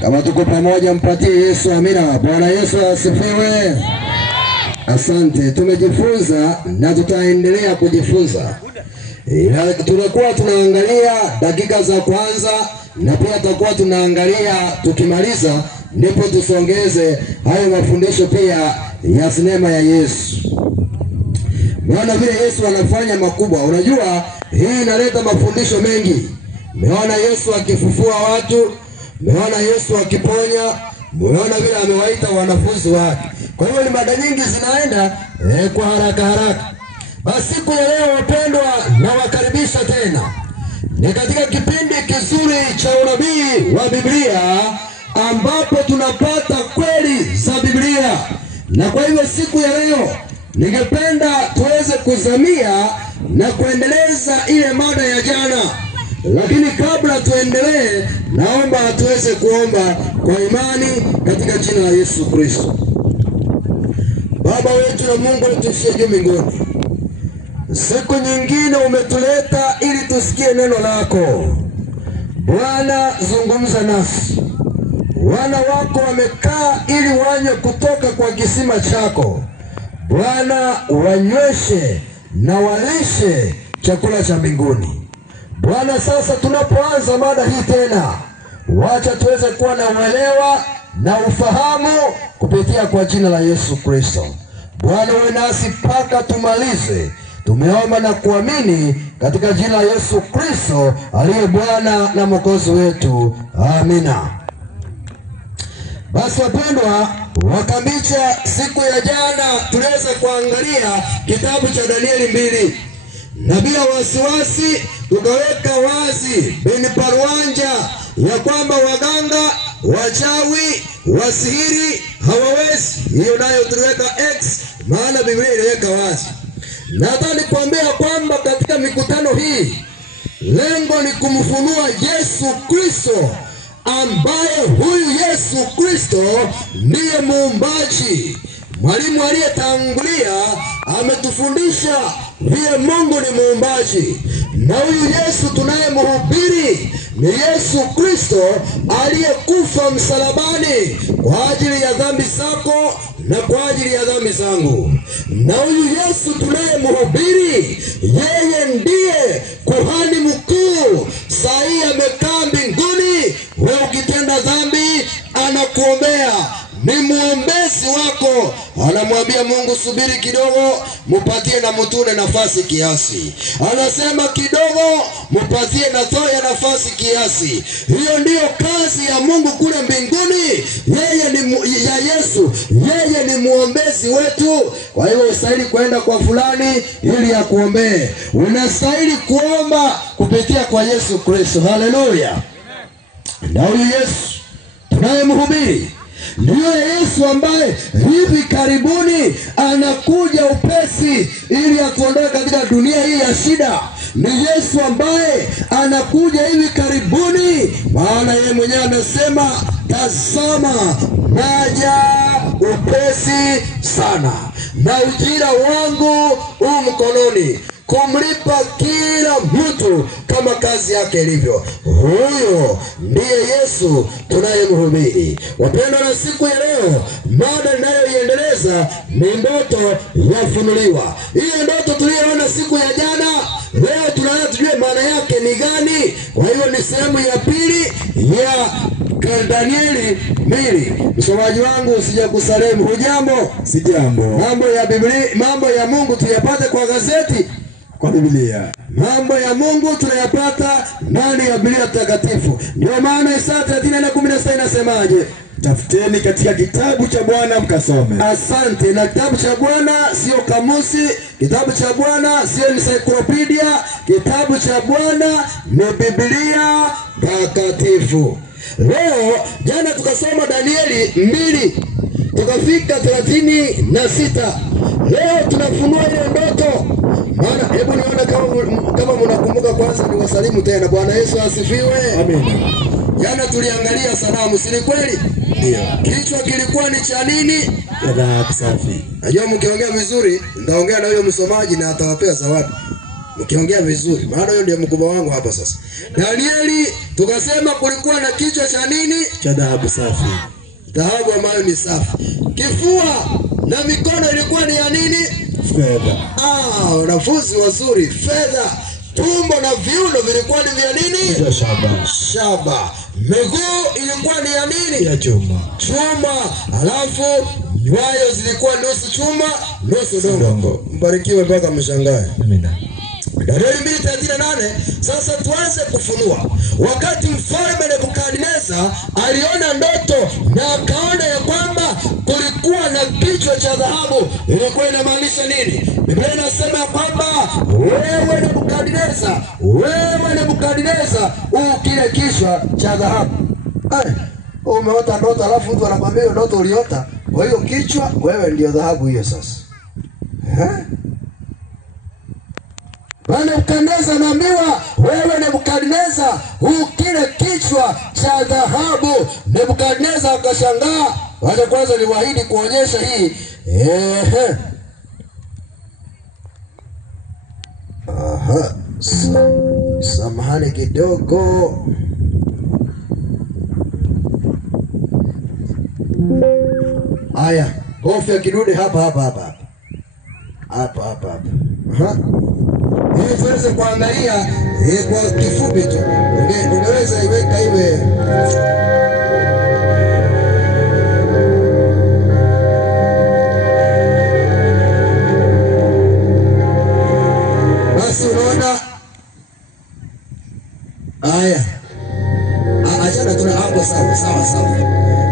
Kama tuko pamoja mpatie Yesu amina. Bwana Yesu asifiwe. Asante. Tumejifunza na tutaendelea kujifunza. Tunakuwa tunaangalia dakika za kwanza na pia tutakuwa tunaangalia tukimaliza ndipo tusongeze hayo mafundisho pia ya sinema ya Yesu. Maana vile Yesu anafanya makubwa. Unajua hii inaleta mafundisho mengi. Meona Yesu akifufua watu, meona Yesu akiponya, meona vile amewaita wanafunzi wake. Kwa hiyo ni mada nyingi zinaenda kwa haraka. Basi siku ya leo wapendwa, na wakaribisha tena. Ni katika kipindi kizuri cha unabii wa Biblia ambapo tunapata kweli za Biblia. Na kwa hivyo siku ya leo ningependa tuweze kuzamia na kuendeleza ile mada ya jana. Lakini kabla tuendelee, naomba tuweze kuomba kwa imani katika jina la Yesu Kristo. Baba wetu na Mungu wetu uliye mbinguni, siku nyingine umetuleta ili tusikie neno lako. Bwana, zungumza nasi. Wana wako wamekaa ili wanywe kutoka kwa kisima chako. Bwana, wanyweshe na walishe chakula cha mbinguni. Bwana, sasa tunapoanza mada hii tena, wacha tuweze kuwa na uelewa na ufahamu kupitia kwa jina la Yesu Kristo. Bwana, uwe nasi mpaka tumalize. Tumeomba na kuamini katika jina la Yesu Kristo aliye Bwana na Mwokozi wetu. Amina. Basi wapendwa, wakambicha, siku ya jana tuliweza kuangalia kitabu cha Danieli 2. Na bila wasiwasi tukaweka wazi beni paruanja ya kwamba waganga, wachawi, wasihiri hawawezi. Hiyo nayo tuliweka X, maana Biblia iliweka wazi. Nataka nikwambia kwamba katika mikutano hii lengo ni kumfunua Yesu Kristo, ambaye huyu Yesu Kristo ndiye muumbaji. Mwalimu aliyetangulia ametufundisha vile Mungu ni muumbaji. Na huyu Yesu tunayemhubiri ni Yesu Kristo aliyekufa msalabani kwa ajili ya dhambi zako na kwa ajili ya dhambi zangu. Na huyu Yesu tunayemhubiri, yeye ndiye kuhani mkuu. Saa hii amekaa mbinguni. Wewe ukitenda dhambi anakuombea, ni muombezi wako. Anamwambia Mungu, subiri kidogo, mupatie na mtune nafasi kiasi. Anasema kidogo, mupatie na Thoya nafasi kiasi. Hiyo ndiyo kazi ya Mungu kule mbinguni. Yeye ni ya Yesu, yeye ni muombezi wetu. Kwa hiyo unastahili kwenda kwa fulani ili akuombee. Unastahili kuomba kupitia kwa Yesu Kristo. Haleluya. Na huyu Yesu tunayemhubiri ndiyo Yesu ambaye hivi karibuni anakuja upesi ili atuondoe katika dunia hii ya shida. Ni Yesu ambaye anakuja hivi karibuni, maana yeye mwenyewe anasema, tazama naja upesi sana, na ujira wangu mkononi, kumlipa kila mtu kama kazi yake ilivyo. Huyo ndiye Yesu tunayemhubiri. Wapendwa, na siku ya leo mada ninayoiendeleza ni ndoto yafunuliwa. Hiyo ndoto tuliyoona siku ya jana, leo tunaanza tujue maana yake ni gani. Kwa hiyo ni sehemu ya pili ya Danieli 2. Msomaji wangu usije kusalimu. Hujambo? Sijambo. Mambo ya Biblia, mambo ya Mungu tuyapate kwa gazeti, kwa Biblia. Mambo ya Mungu tunayapata ndani ya Biblia takatifu. Ndio maana Isaya 34:16 inasemaje? Tafuteni katika kitabu cha Bwana mkasome. Asante. Na kitabu cha Bwana sio kamusi, kitabu cha Bwana sio encyclopedia, kitabu cha Bwana ni Biblia takatifu. Leo jana tukasoma Danieli 2 tukafika 36. Leo tunafunua ile ndoto. Maana hebu nione kama mnakumbuka. Kwanza niwasalimu tena. Bwana Yesu asifiwe. Amen. Jana tuliangalia sanamu, si kweli? Ndio. Kichwa kilikuwa ni cha nini? Dhahabu safi. Najua mkiongea vizuri, nitaongea na huyo msomaji na atawapea zawadi. Mkiongea vizuri, maana huyo ndiye mkubwa wangu hapa sasa. Danieli tukasema kulikuwa na kichwa cha nini? Cha dhahabu safi. Dhahabu ambayo ni safi. Kifua na mikono ilikuwa ni ya nini? Fedha. Wanafunzi wazuri. Fedha. Tumbo na viuno vilikuwa ni vya nini? Shaba. Shaba. Miguu ilikuwa ni ya nini? Ya chuma. Chuma. Alafu nyayo zilikuwa nusu chuma, nusu udongo. Mbarikiwe mpaka mshangae. Amina. Danieli 2:38. Sasa tuanze kufunua. Wakati mfalme Nebukadneza aliona ndoto na akaona ya kwamba kulikuwa na kichwa cha dhahabu, ilikuwa inamaanisha nini? Biblia inasema ya kwamba wewe Nebukadneza kile kichwa cha dhahabu. Umeota ndoto alafu mtu anakuambia ndoto uliota, kwa hiyo kichwa wewe ndio dhahabu hiyo sasa. Nebukadneza anaambiwa wewe Nebukadneza kile kichwa cha dhahabu. Nebukadneza akashangaa. Wacha kwanza niwaahidi kuonyesha hii. Samahani kidogo. Haya, bofya kidude hapa. Hii tuweze kuangalia kwa kifupi tu. Unaweza iweka iwe basi, unaona. Haya, achana tuna hapo. Sawa.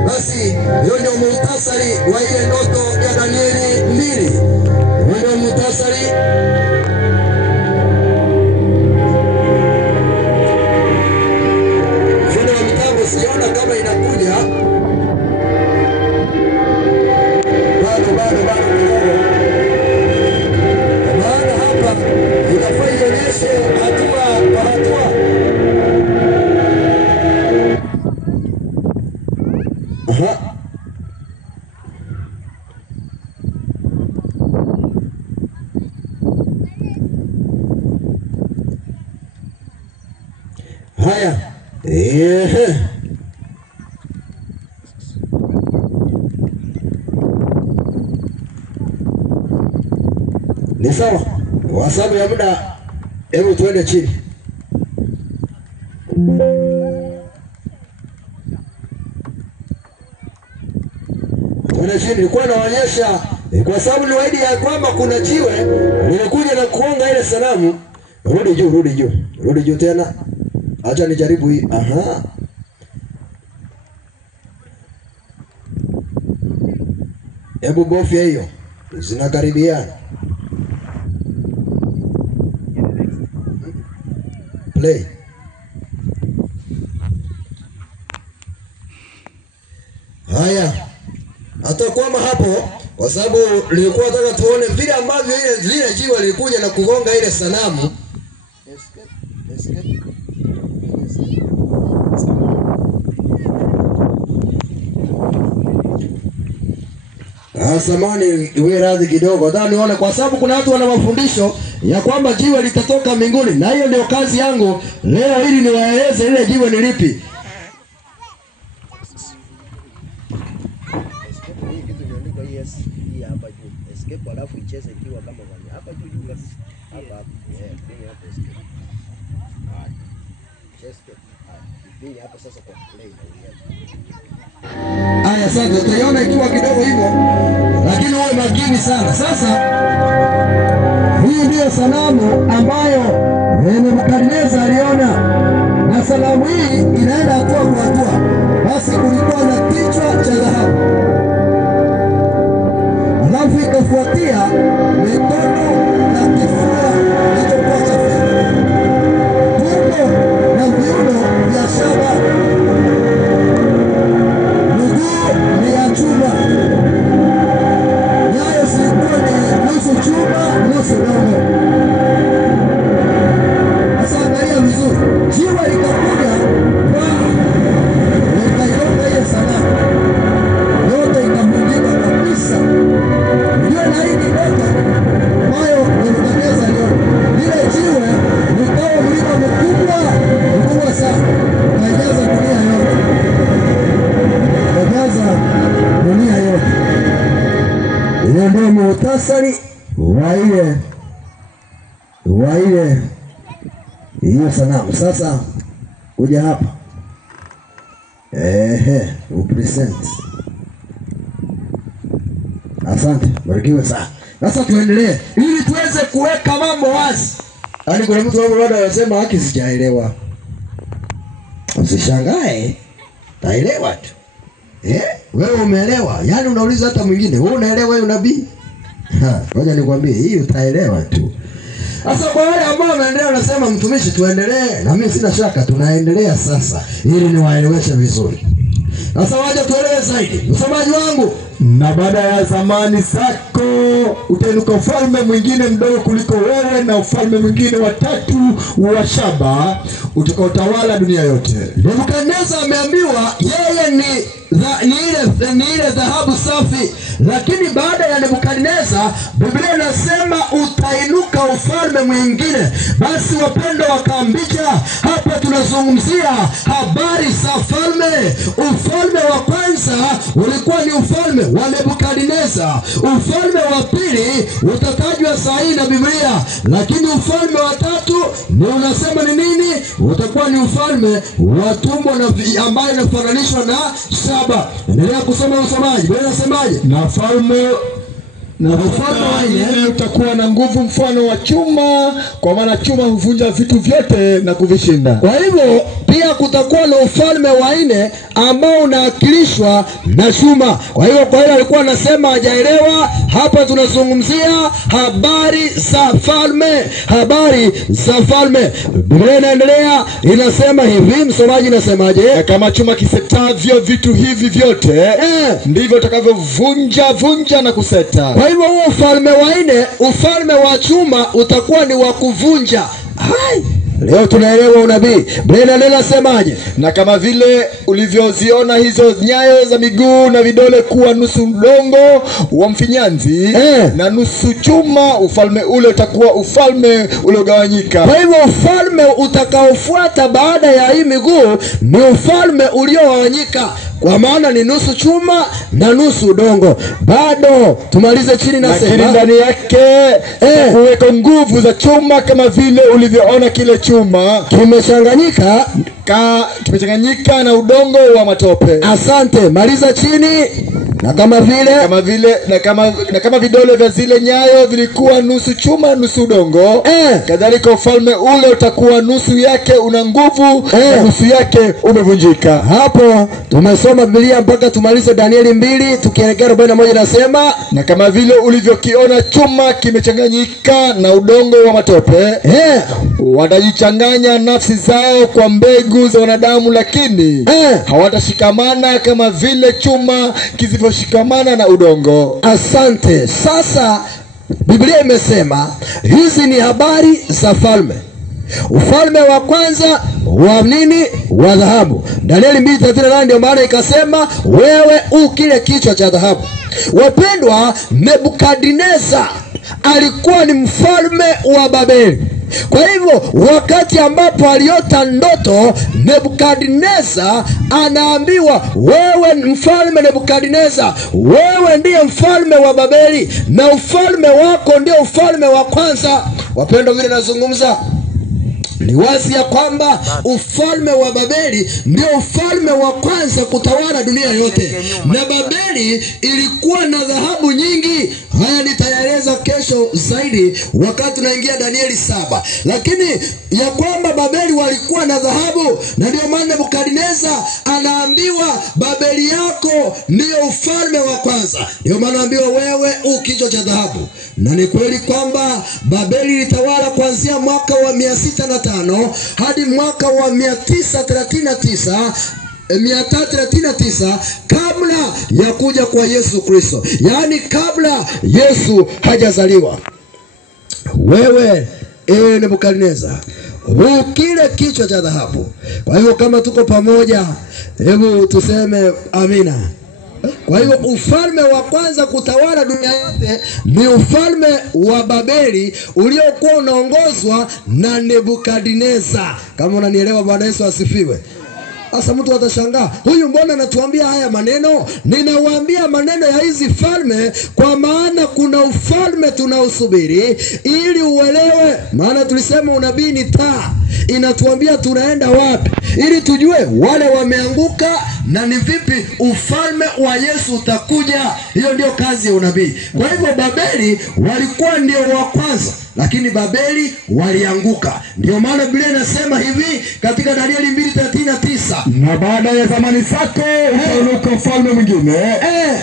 Basi hiyo ndio muhtasari wa ile ndoto ya Danieli 2. Ndio muhtasari. Siona kama inakuja. Bado. Maana hapa inafaa ionyeshe hatua kwa hatua. Haya. Ni sawa. Kwa sababu ya muda, hebu tuende chini. Nilikuwa naonyesha kwa sababu niwaahidi ya kwamba kuna jiwe lilikuja na kuonga ile sanamu. Rudi juu tena. Acha nijaribu hii. Hebu bofya hiyo. Zinakaribiana. Play. Haya. Atakwama hapo kwa sababu nilikuwa nataka tuone vile ambavyo ile jiwe lilikuja na kugonga ile sanamu. Escape. Samani iwe radhi kidogo. Nataka nione kwa sababu kuna watu wana mafundisho ya kwamba jiwe litatoka mbinguni, na hiyo ndio kazi yangu leo, ili niwaeleze ile jiwe ni lipi. Escape alafu icheze ikiwa kama hapa juu kabisa. Hapa escape. Hapa sasa kwa play na haya sasa tutaiona ikiwa kidogo hivyo, lakini uwe makini sana. Sasa hii ndio sanamu ambayo Nebukadneza aliona, na sanamu hii inaenda hatua kwa hatua. Basi kulikuwa na kichwa cha dhahabu, alafu ikafuatia mikono na kifua kilichokuwa cha fedha, tumbo na viuno vya shaba, miguu ni ya chuma, nyayo zilikuwa ni nusu chuma nusu udongo. Sasa angalia vizuri, jiwe likakuja Huo ndio muhtasari wa ile hiyo sanamu. Sasa kuja hapa upresent. Asante, barikiwe sana. Sasa tuendelee ili tuweze kuweka mambo wazi. Yaani kuna mtu wangu bado anasema haki sijaelewa. Usishangae, taelewa tu. Wewe umeelewa? Yaani unauliza hata mwingine, wewe unaelewa hiyo nabii? Ngoja nikwambie, hii utaelewa tu. Sasa kwa wale ambao wameendelea wanasema mtumishi tuendelee, na mimi sina shaka tunaendelea sasa ili niwaeleweshe vizuri. Sasa waje tuelewe zaidi. Msomaji wangu, na baada ya zamani zako utainuka ufalme mwingine mdogo kuliko wewe, na ufalme mwingine wa tatu wa Shaba utakaotawala dunia yote. Nebukadneza ameambiwa yeye ni ile dhahabu safi, lakini baada ya Nebukadneza Biblia inasema utainuka ufalme mwingine. Basi wapendwa wakambicha, hapa tunazungumzia habari za falme. Ufalme wa kwanza ulikuwa ni ufalme wa Nebukadneza. Ufalme wa pili utatajwa sahihi na Biblia, lakini ufalme wa tatu ni unasema ni nini? Utakuwa ni ufalme wa tumbo ambayo inafananishwa na Shaba. Endelea kusoma msomaji. Biblia inasemaje? Na ufalme wa utakuwa na nguvu mfano wa chuma, kwa maana chuma huvunja vitu vyote na kuvishinda. Kwa hivyo pia kutakuwa na ufalme wa nne ambao unawakilishwa na chuma. Kwa hiyo alikuwa anasema hajaelewa. Hapa tunazungumzia habari za falme. Biblia inaendelea inasema hivi, msomaji inasemaje? Kama chuma kisetavyo vitu hivi vyote, ndivyo utakavyovunja na kuseta. Kwa hivyo huo ufalme wa nne, ufalme wa chuma utakuwa ni wa kuvunja. Leo tunaelewa unabii. Biblia inasemaje? Na kama vile ulivyoziona hizo nyayo za miguu na vidole kuwa nusu udongo wa mfinyanzi na nusu chuma, ufalme ule utakuwa ufalme uliogawanyika. Kwa hivyo ufalme utakaofuata baada ya hii miguu ni ufalme uliogawanyika, kwa maana ni nusu chuma na nusu udongo. Bado tumalize chini na sema ndani yake kuweka nguvu za chuma, kama vile ulivyoona kile chuma kimechanganyika na udongo wa matope. Asante, maliza chini. Na kama vidole vya zile nyayo vilikuwa nusu chuma nusu udongo, kadhalika ufalme ule utakuwa nusu yake una nguvu na nusu yake umevunjika. Hapo tumesoma Biblia mpaka tumalize Danieli 2, tukielekea 41 nasema, na kama vile ulivyokiona chuma kimechanganyika na udongo wa matope, watajichanganya nafsi zao kwa mbegu za wanadamu, lakini hawatashikamana kama vile chuma shikamana na udongo. Asante. Sasa Biblia imesema hizi ni habari za falme. Ufalme wa kwanza wa nini? Wa dhahabu. Danieli 2:38 ndio maana ikasema wewe ukile kichwa cha dhahabu. Wapendwa, Nebukadneza alikuwa ni mfalme wa Babeli. Kwa hivyo wakati ambapo aliota ndoto, Nebukadneza anaambiwa, wewe mfalme Nebukadneza, wewe ndiye mfalme wa Babeli, na ufalme wako ndio ufalme wa kwanza. Wapendwa, vile nazungumza ni wazi ya kwamba ufalme wa Babeli ndio ufalme wa kwanza kutawala dunia yote. Na Babeli ilikuwa na dhahabu nyingi. Haya nitaeleza kesho zaidi wakati tunaingia Danieli 7. Lakini ya kwamba Babeli walikuwa na dhahabu, na ndio maana Nebukadneza anaambiwa Babeli yako ndio ufalme wa kwanza. Ndio maana anaambiwa wewe kichwa cha dhahabu. Na ni kweli kwamba Babeli ilitawala kuanzia mwaka wa 605 hadi mwaka wa 339 kabla ya kuja kwa Yesu Kristo. Yaani kabla Yesu hajazaliwa. Wewe Nebukadneza, ukile kichwa cha dhahabu. Kwa hiyo kama tuko pamoja, hebu tuseme amina. Kwa hiyo ufalme wa kwanza kutawala dunia yote ni ufalme wa Babeli uliokuwa unaongozwa na Nebukadneza. Kama unanielewa, Bwana Yesu asifiwe. Sasa mtu atashangaa, huyu mbona anatuambia haya maneno? Ninawaambia maneno ya hizi falme kwa maana kuna ufalme tunaosubiri, ili uelewe. Maana tulisema unabii ni taa, inatuambia tunaenda wapi, ili tujue wale wameanguka na ni vipi ufalme wa Yesu utakuja. Hiyo ndio kazi ya unabii. Kwa hivyo Babeli walikuwa ndio wa kwanza, lakini Babeli walianguka. Ndio maana Biblia inasema hivi katika Danieli 2:39, na baada ya zamani zako utainuka ufalme mwingine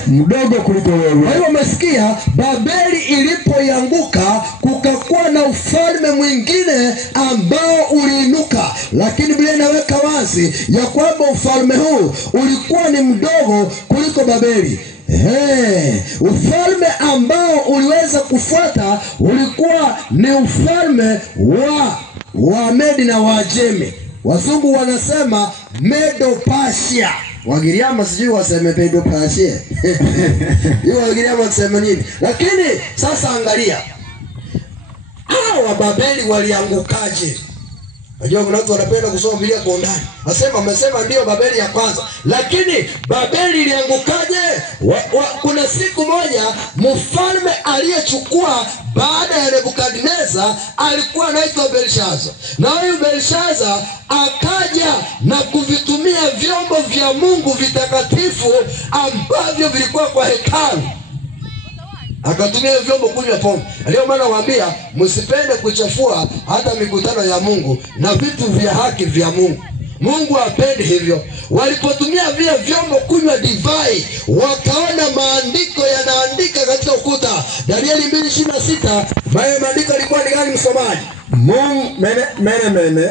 mdogo kuliko wewe. Kwa hivyo umesikia, Babeli ilipoanguka kukakuwa na ufalme mwingine ambao uliinuka, lakini Biblia inaweka wazi ya kwamba ufalme huu ulikuwa ni mdogo kuliko Babeli. Ufalme ambao uliweza kufuata ulikuwa ni ufalme wa Medi na Waajemi. Wazungu wanasema Medo-Persia. Wagiriama sijui waseme Medo-Persia. Hiyo Wagiriama waseme nini? Lakini sasa angalia, hawa Babeli waliangukaje? Najua kuna watu wanapenda kusoma Biblia kwa undani. Wamesema ndio Babeli ya kwanza. Lakini Babeli iliangukaje? Kuna siku moja mfalme aliyechukua baada ya Nebukadneza alikuwa anaitwa Belshaza. Na huyu Belshaza akaja na kuvitumia vyombo vya Mungu vitakatifu ambavyo vilikuwa kwa hekalu. Akatumia vyombo kunywa pombe. Leo maana waambia msipende kuchafua hata mikutano ya Mungu na vitu vya haki vya Mungu. Mungu hapendi hivyo. Walipotumia vile vyombo kunywa divai, wakaona maandiko yanaandika katika ukuta. Danieli 2:26, maandiko yalikuwa ni gani msomaji? Mene.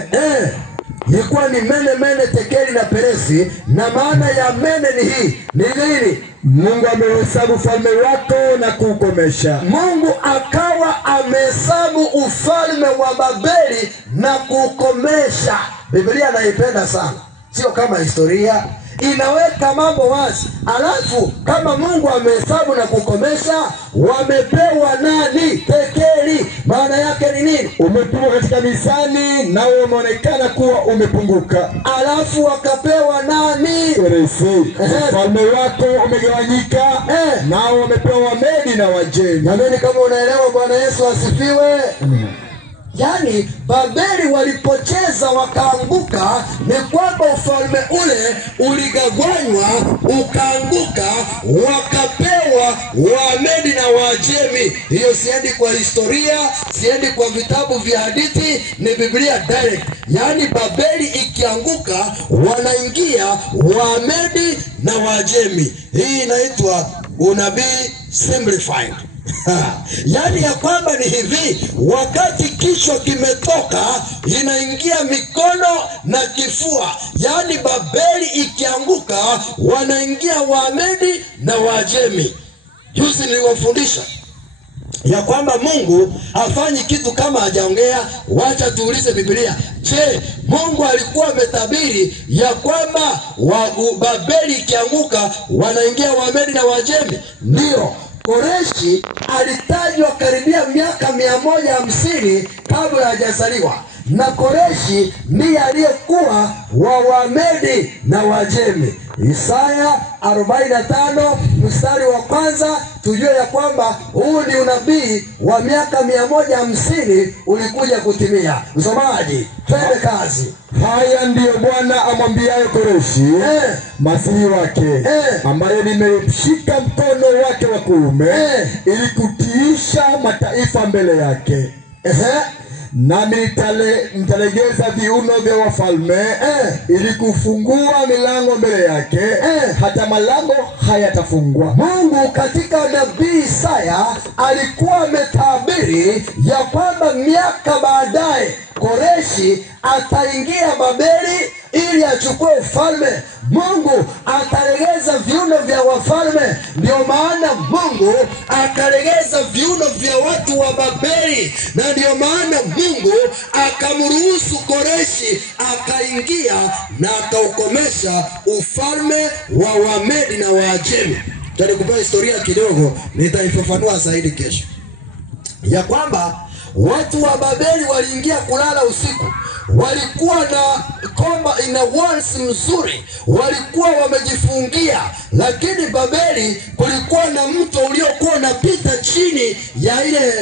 Ilikuwa ni mene tekeli na peresi, na maana ya mene ni hii. Ni nini? Mungu amehesabu ufalme wako na kuukomesha. Mungu akawa amehesabu ufalme wa Babeli na kuukomesha. Biblia naipenda sana. Sio kama historia, inaweka mambo wazi. Alafu kama Mungu amehesabu na kukomesha, wamepewa nani? Tekeli. Maana yake ni nini? Umepimwa katika mizani na umeonekana kuwa umepunguka. Alafu wakapewa nani? Peresi. Ufalme wako umegawanyika, nao wamepewa Wamedi na Waajemi. Ameni, kama unaelewa. Bwana Yesu asifiwe. Yani Babeli walipocheza wakaanguka, ni kwamba ufalme ule uligawanywa ukaanguka, wakapewa Wamedi na Waajemi. Hiyo siendi kwa historia, siendi kwa vitabu vya hadithi, ni Biblia direct. Yani Babeli ikianguka wanaingia Wamedi na Waajemi. Hii inaitwa unabii simplified. Yani ya kwamba ni hivi, wakati kichwa kimetoka inaingia mikono na kifua. Yani Babeli ikianguka wanaingia Wamedi na Waajemi. Juzi niliwafundisha ya kwamba Mungu hafanyi kitu kama hajaongea. Wacha tuulize Biblia. Je, Mungu alikuwa ametabiri ya kwamba Babeli ikianguka wanaingia Wamedi na Waajemi? Ndio. Koreshi alitajwa karibia miaka 150 kabla hajazaliwa, na Koreshi ndiye aliyekuwa wa Wamedi na Waajemi. Isaya 45 mstari wa kwanza, tujue ya kwamba huu ni unabii wa miaka 150 ulikuja kutimia. Msomaji, twende kazi. Haya ndiyo Bwana amwambiaye Koreshi, masihi wake, ambaye nimeshika mkono wake wa kuume, ili kutiisha mataifa mbele yake. Nami nitalegeza viuno vya wafalme, ili kufungua milango mbele yake, hata malango hayatafungwa. Mungu katika nabii Isaya alikuwa ametabiri ya kwamba miaka baadaye Koreshi ataingia Babeli ili achukue ufalme. Mungu atalegeza viuno vya wafalme. Ndio maana Mungu akalegeza viuno vya watu wa Babeli, na ndio maana Mungu akamruhusu Koreshi akaingia na akaukomesha ufalme wa Wamedi na Waajemi. Nitakupa historia kidogo, nitaifafanua zaidi kesho. Ya kwamba watu wa Babeli waliingia kulala usiku, walikuwa na komba ina walls mzuri, walikuwa wamejifungia. Lakini Babeli kulikuwa na mto uliokuwa unapita chini ya ile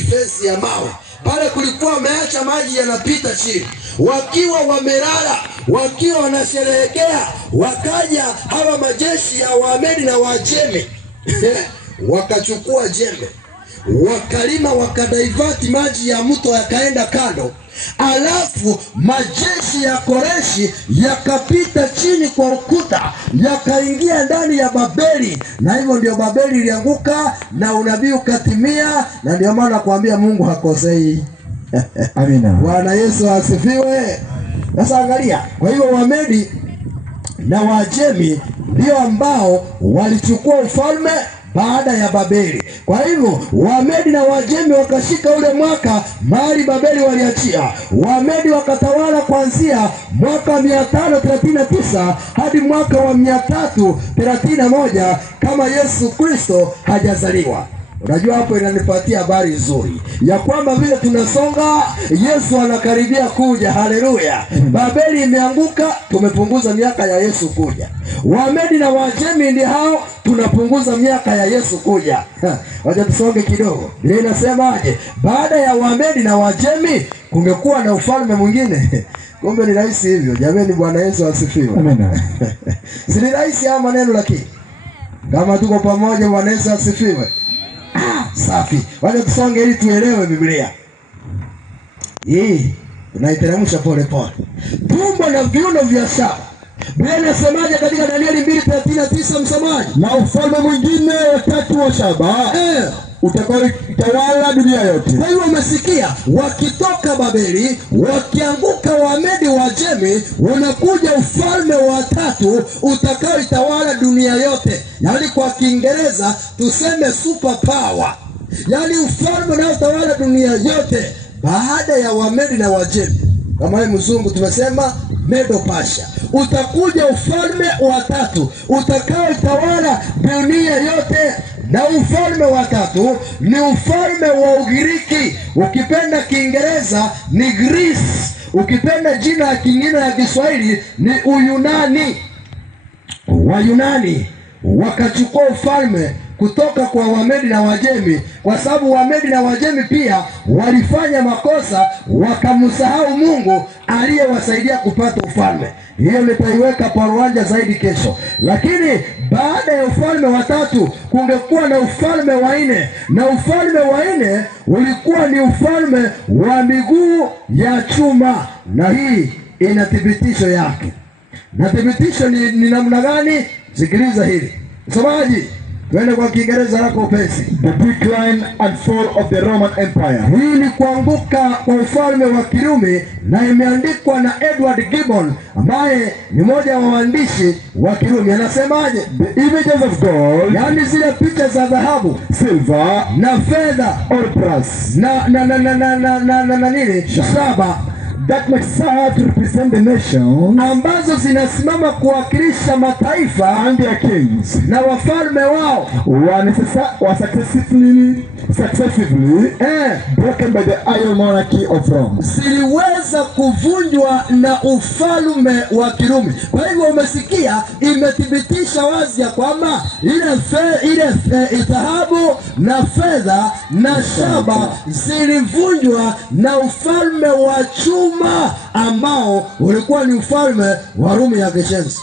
fence ya mawe. Pale kulikuwa wameacha maji yanapita chini. Wakiwa wamelala, wakiwa wanasherehekea, wakaja hawa majeshi ya Wamedi na Wajemi wakachukua jembe, wakalima, wakadaivati maji ya mto yakaenda kando. Alafu majeshi ya Koreshi yakapita chini kwa ukuta, yakaingia ndani ya Babeli, na hivyo ndio Babeli ilianguka na unabii ukatimia. Na ndio maana kuambia Mungu hakosei. Amina. Bwana Yesu asifiwe. Sasa angalia, kwa hivyo Wamedi na Wajemi ndio ambao walichukua ufalme baada ya Babeli. Kwa hivyo Wamedi na Wajemi wakashika ule mwaka mahali Babeli waliachia. Wamedi wakatawala kuanzia mwaka 539 hadi mwaka wa 331 kama Yesu Kristo hajazaliwa. Unajua hapo inanipatia habari nzuri ya kwamba vile tunasonga Yesu anakaribia kuja. Haleluya. Babeli imeanguka, tumepunguza miaka ya Yesu kuja. Wamedi na Wajemi ndio hao, tunapunguza miaka ya Yesu kuja. Wacha tusonge kidogo. Biblia inasemaje? Baada ya Wamedi na Wajemi kungekuwa na ufalme mwingine. Kumbe ni rahisi hivyo. Jamani, Bwana Yesu asifiwe. Amina. Si ni rahisi haya maneno, lakini kama tuko pamoja, Bwana Yesu asifiwe. Safi. Wacha tusonge ili tuelewe Biblia. Tunaiteremsha pole pole. Tumbo na viuno vya shaba. Biblia inasemaje katika Danieli 2:39 msomaji? Na ufalme mwingine watatu wa shaba utakaotawala dunia yote. Kwa hiyo umesikia, wakitoka Babeli, wakianguka Wamedi Wajemi, unakuja ufalme wa tatu utakaotawala dunia yote. Yaani kwa Kiingereza tuseme super power. Yaani ufalme unaotawala dunia yote baada ya Wamedi na Wajemi. Kama ni mzungu tumesema Medo Pasha. Utakuja ufalme wa tatu utakaotawala dunia yote. Na ufalme wa tatu ni ufalme wa Ugiriki. Ukipenda Kiingereza ni Greece. Ukipenda jina kingine ya Kiswahili ni Uyunani. Wayunani wakachukua ufalme kutoka kwa Wamedi na Wajemi, kwa sababu Wamedi na Wajemi pia walifanya makosa, wakamsahau Mungu aliyewasaidia kupata ufalme. Hiyo nitaiweka paruanja zaidi kesho. Lakini baada ya ufalme wa tatu kungekuwa na ufalme wa nne, na ufalme wa nne ulikuwa ni ufalme wa miguu ya chuma, na hii ina thibitisho yake. Na thibitisho ni namna gani? Sikiliza hili msomaji. Twende kwa Kiingereza lako upesi. The decline and fall of the Roman Empire. Hii ni kuanguka kwa ufalme wa Kirumi, na imeandikwa na Edward Gibbon ambaye ni mmoja wa waandishi wa Kirumi. Anasemaje? The images of gold, yaani zile picha za dhahabu, silver na fedha, or brass, na nini? Shaba, that might serve to represent the nation ambazo zinasimama kuwakilisha mataifa and their kings, na wafalme wao, were successively broken by the iron monarchy of Rome. Ziliweza kuvunjwa na ufalme wa Kirumi. Kwa hivyo umesikia, imethibitisha wazi ya kwamba ile dhahabu na fedha na shaba zilivunjwa na ufalme wa chuma ambao ulikuwa ni ufalme wa Rumi ya Kishenzi.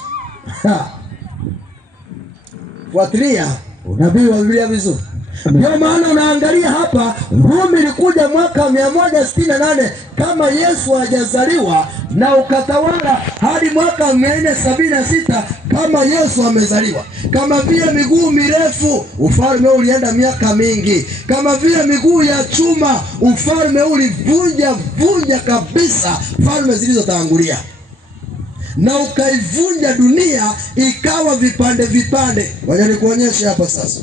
Fuatilia unabii wa Biblia vizuri. Ndio maana unaangalia hapa, Rumi ilikuja mwaka 168 kama Yesu hajazaliwa, na ukatawala hadi mwaka 476 kama Yesu amezaliwa. Kama vile miguu mirefu, ufalme ulienda miaka mingi. Kama vile miguu ya chuma, ufalme ulivunja kabisa falme zilizotangulia, na ukaivunja dunia ikawa vipande vipande. Ngoja nikuonyeshe hapa sasa.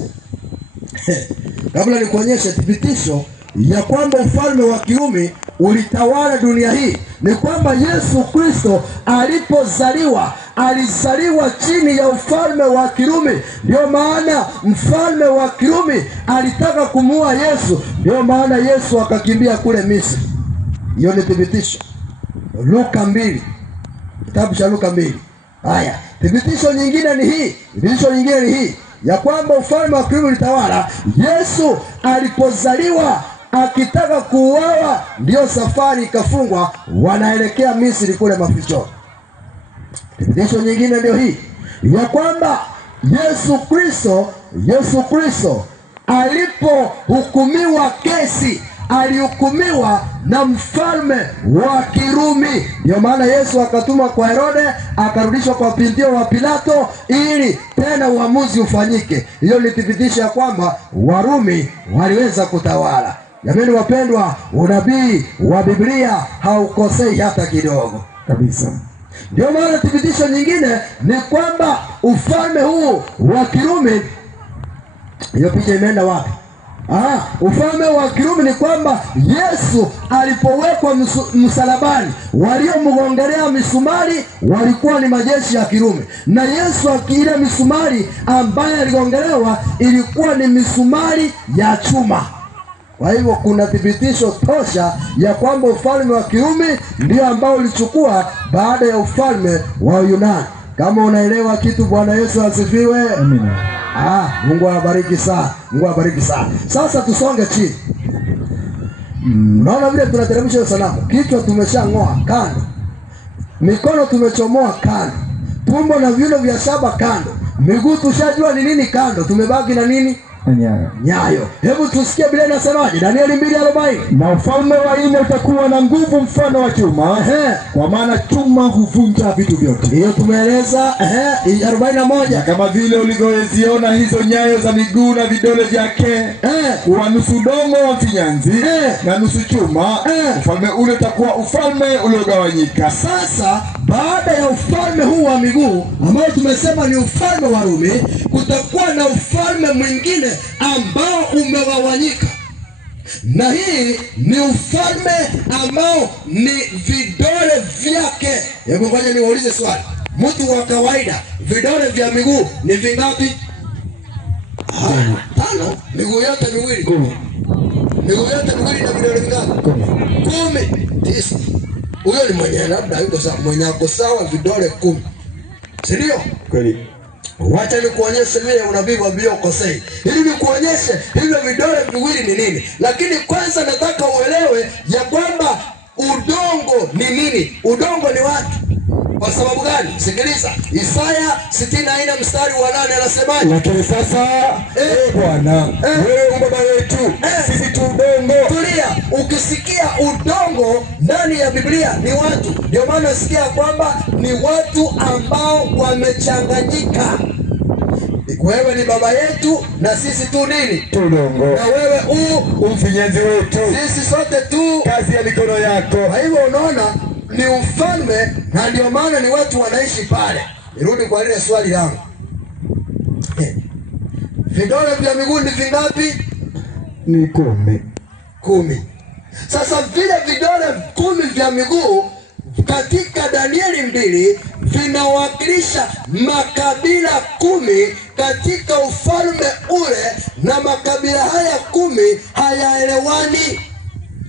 Kabla nikuonyeshe thibitisho ya kwamba ufalme wa Kirumi ulitawala dunia hii, ni kwamba Yesu Kristo alipozaliwa, alizaliwa chini ya ufalme wa Kirumi. Ndio maana mfalme wa Kirumi alitaka kumuua Yesu, ndio maana Yesu akakimbia kule Misri. Hiyo ni thibitisho. Luka 2. Kitabu cha Luka 2. Haya, thibitisho nyingine ni hii. Ya kwamba ufalme wa Kirumi ulitawala. Yesu alipozaliwa akitaka kuuawa, ndio safari ikafungwa, wanaelekea Misri kule mafichoni. Thibitisho nyingine ndio hii ya kwamba Yesu Kristo alipohukumiwa kesi, alihukumiwa na mfalme wa Kirumi. Ndio maana Yesu akatuma kwa Herode, akarudishwa kwa Pintio wa Pilato ili tena uamuzi ufanyike. Hiyo ni thibitisho ya kwamba Warumi waliweza kutawala. Jamani wapendwa, unabii wa Biblia haukosei hata kidogo kabisa. Ndio maana thibitisho nyingine ni kwamba ufalme huu wa Kirumi, hiyo picha imeenda wapi? Ufalme wa Kirumi ni kwamba Yesu alipowekwa msalabani, waliomgongelea misumari walikuwa ni majeshi ya Kirumi, na Yesu ile misumari ambaye aligongelewa ilikuwa ni misumari ya chuma. Kwa hivyo kuna thibitisho tosha ya kwamba ufalme wa Kirumi ndio ambao ulichukua baada ya ufalme wa Yunani. Kama unaelewa kitu, Bwana Yesu asifiwe. Amina. Mungu awabariki sana. Sasa tusonge chini. Unaona vile tunateremsha sanamu. Kichwa tumeshang'oa kando. Mikono tumechomoa kando. Tumbo na viuno vya shaba kando. Miguu tushajua ni nini kando. Tumebaki na nini? Nyayo. Hebu tusikie Biblia inasemaje? Danieli 2:40. Na ufalme wa nne utakuwa na nguvu mfano wa chuma, kwa maana chuma huvunja vitu vyote. Hiyo tumeeleza 41. Kama vile ulivyoziona hizo nyayo za miguu na vidole vyake, wa nusu dongo wa mfinyanzi na nusu chuma, ufalme ule utakuwa ufalme uliogawanyika. Sasa baada ya ufalme huu wa miguu ambao tumesema ni ufalme wa Rumi, kutakuwa na ufalme mwingine ambao umegawanyika. Na hii ni ufalme ambao ni vidole vyake. Hebu ngoja niwaulize swali. Mtu wa kawaida vidole vya miguu ni vingapi? 5. Miguu yote miwili 10. Miguu yote miwili na vidole vingapi? 10. 9. Huyo ni mwenye labda yuko sawa, mwenye ako sawa vidole 10. Si ndio? Kweli. Wacha nikuonyeshe vile unabii wa Biblia ukosei. Ili nikuonyeshe hivyo vidole viwili ni nini. Lakini kwanza nataka uelewe ya kwamba udongo ni nini. Udongo ni watu. Kwa sababu gani? Sikiliza. Isaya 64 mstari wa 8 anasemaje? Lakini sasa Bwana, wewe baba yetu, sisi tu udongo. Tulia. Ukisikia udongo ndani ya Biblia ni watu. Ndio maana sikia kwamba ni watu ambao wamechanganyika. Wewe ni baba yetu na sisi tu nini? Udongo. Na wewe mfinyanzi wetu. Sisi sote tu kazi ya mikono yako. Kwa hivyo unaona ni ufalme, na ndio maana ni watu wanaishi pale. Nirudi kwa ile swali langu. Vidole vya miguu ni vingapi? Ni 10. 10. Sasa vile vidole 10 vya miguu katika Danieli 2 vinawakilisha makabila 10 katika ufalme ule, na makabila haya 10 hayaelewani.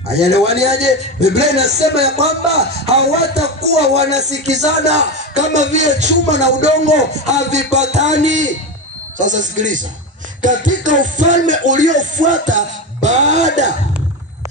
Hayaelewani aje? Biblia inasema ya kwamba hawatakuwa wanasikizana, kama vile chuma na udongo havipatani. Sasa sikiliza. Katika ufalme uliofuata baada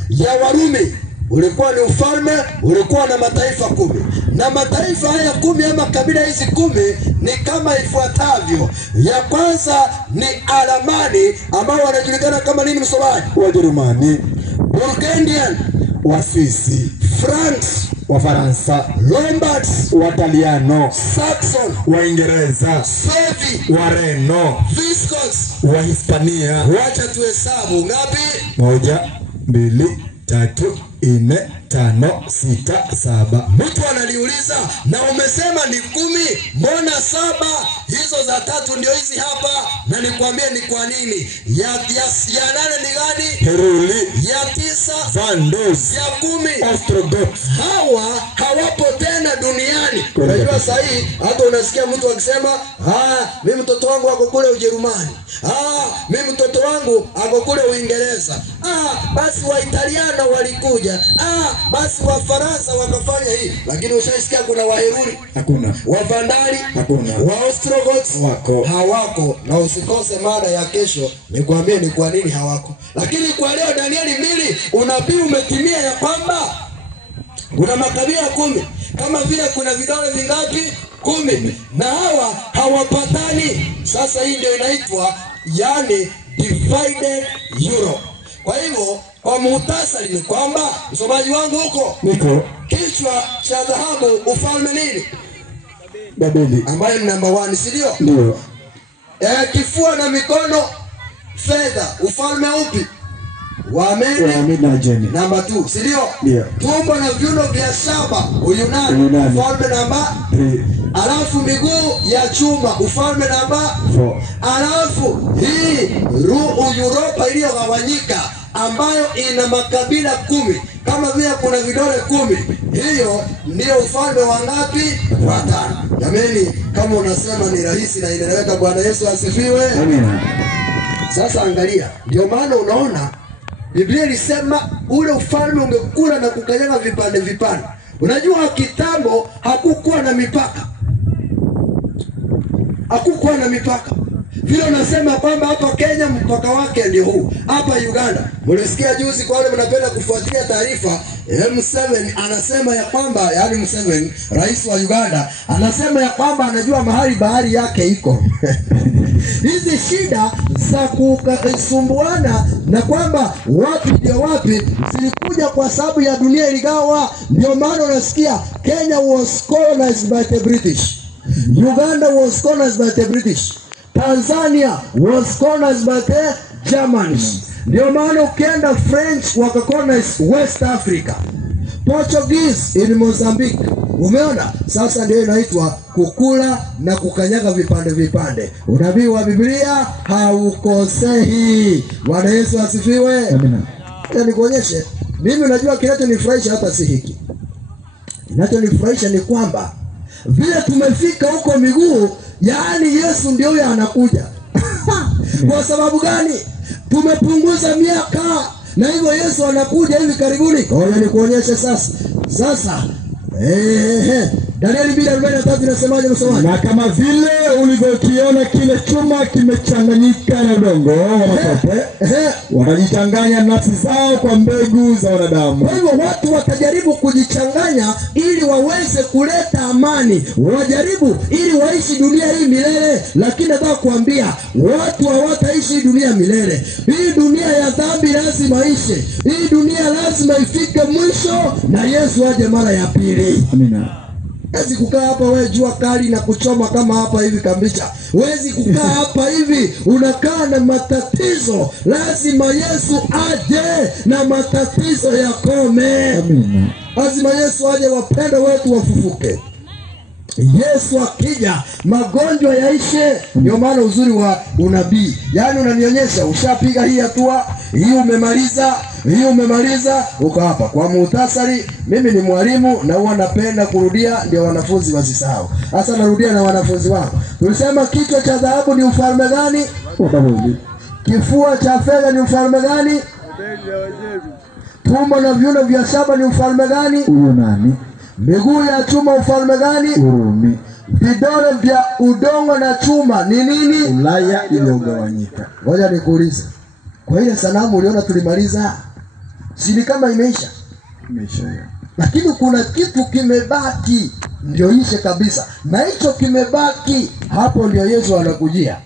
ya Warumi, ulikuwa ni ufalme, ulikuwa na mataifa 10. Na mataifa haya 10 ama kabila hizi 10 ni kama ifuatavyo. Ya kwanza ni Alamani ambao wanajulikana kama nini msomaji? Wajerumani. Burgundian, Waswisi. France, Wafaransa. Lombards, Wataliano. Saxon, Waingereza. Suevi, Wareno. Viscos, Wahispania. Wacha tuhesabu ngapi? 1, 2, 3, 4, 5, 6, 7. Mtu analiuliza, na umesema ni 10, mbona 7? Hizo za 3 ndio hizi hapa, na nikwambie ni kwa nini. Ya 8 ni gani? Heruli. Ya 9 Vandals. ya 10 Ostrogoths. hawa hawapo tena duniani. Unajua sahi hata unasikia mtu akisema, mimi mtoto wangu ako kule Ujerumani. Mimi mtoto wangu ako kule Uingereza. Basi Waitaliano walikuja. moja, basi Wafaransa wakafanya hii. Lakini ushaisikia kuna Waheruli? Hakuna. Wavandali? Hakuna. Waostrogoths? Wako. Hawako. Na usikose mada ya kesho nikwambie ni kwa nini hawako. Lakini kwa leo Danieli 2 unabii umetimia ya kwamba kuna makabila 10. Kama vile kuna vidole vingapi? 10. Na hawa hawapatani. Sasa hii ndio inaitwa yani divided Europe. Kwa hivyo kwa muhtasari ni kwamba msomaji wangu huko Niko. Kichwa cha dhahabu ufalme nini? Babeli. Ambayo ni number 1, si ndio? Ndio. Kifua na mikono fedha ufalme upi? Wamedi na Ajemi. Number 2, si ndio? Ndio. Tumbo na viuno vya shaba Uyunani ufalme namba 3. Alafu miguu ya chuma ufalme namba 4. Alafu hii Europa iliyogawanyika ambayo ina makabila 10 kama vile kuna vidole 10, hiyo ndio ufalme wa ngapi? Wa 5. Jameni, kama unasema ni rahisi na inaeleweka, Bwana Yesu asifiwe. Amina. Sasa angalia, ndio maana unaona Biblia ilisema ule ufalme ungekula na kukanyaga vipande vipande. Unajua kitambo hakukuwa na mipaka. Hakukuwa na mipaka. Vile unasema kwamba hapa Kenya mpaka wake ndio huu. Hapa Uganda, mlisikia juzi kwa wale mnapenda kufuatilia taarifa, M7 anasema ya kwamba, yani M7 rais wa Uganda anasema ya kwamba anajua mahali bahari yake iko. Hizi shida za kusumbuana na kwamba wapi ndio wapi zilikuja kwa sababu ya dunia iligawa. Ndio maana unasikia Kenya was colonized by the British. Uganda was colonized by the British. Tanzania was colonized by the Germans. Ndio maana ukienda French wakacolonize West Africa. Portuguese in Mozambique. Umeona? Sasa ndio inaitwa kukula na kukanyaga vipande vipande. Unabii wa Biblia haukosei. Bwana Yesu asifiwe. Amina. Nikuonyeshe. Mimi unajua kinachonifurahisha hata si hiki. Kinachonifurahisha ni kwamba vile tumefika huko miguu, yaani Yesu ndio huyo anakuja. Kwa sababu gani? Tumepunguza miaka na hivyo Yesu anakuja hivi karibuni. Ngoja nikuonyeshe sasa. Sasa Danieli 2:43 inasemaje msomaji? Na kama vile ulivyokiona kile chuma kimechanganyika na udongo wa matope, watajichanganya nafsi zao kwa mbegu za wanadamu. Kwa hivyo watu watajaribu kujichanganya ili waweze kuleta amani. Wajaribu ili waishi dunia hii milele, lakini nataka kuambia watu hawataishi dunia milele. Hii dunia ya dhambi lazima ishe. Hii dunia lazima ifike mwisho na Yesu aje mara ya pili. Amina. Wezi kukaa hapa wewe jua kali na kuchoma kama hapa hivi Kambicha. Wezi kukaa hapa hivi unakaa na matatizo. Lazima Yesu aje na matatizo yakome. Amina. Lazima Yesu aje, wapendwa wetu wafufuke. Yesu akija magonjwa yaishe. Ndio maana uzuri wa unabii. Yaani unanionyesha ushapiga hii hatua, hii umemaliza, uko hapa. Kwa muhtasari, mimi ni mwalimu na huwa napenda kurudia ndio wanafunzi wasisahau. Sasa narudia na wanafunzi wangu. Tulisema kichwa cha dhahabu ni ufalme gani? Babeli. Kifua cha fedha ni ufalme gani? Tumbo na viuno vya shaba ni ufalme gani? Uyunani. Miguu ya chuma ufalme gani? Urumi. Vidole vya udongo na chuma ni nini? Ulaya iliyogawanyika. Ngoja nikuulize. Kwa ile sanamu uliona tulimaliza, si ni kama imeisha? Imeisha. Lakini kuna kitu kimebaki ndio ishe kabisa. Na hicho kimebaki, hapo ndio Yesu anakujia.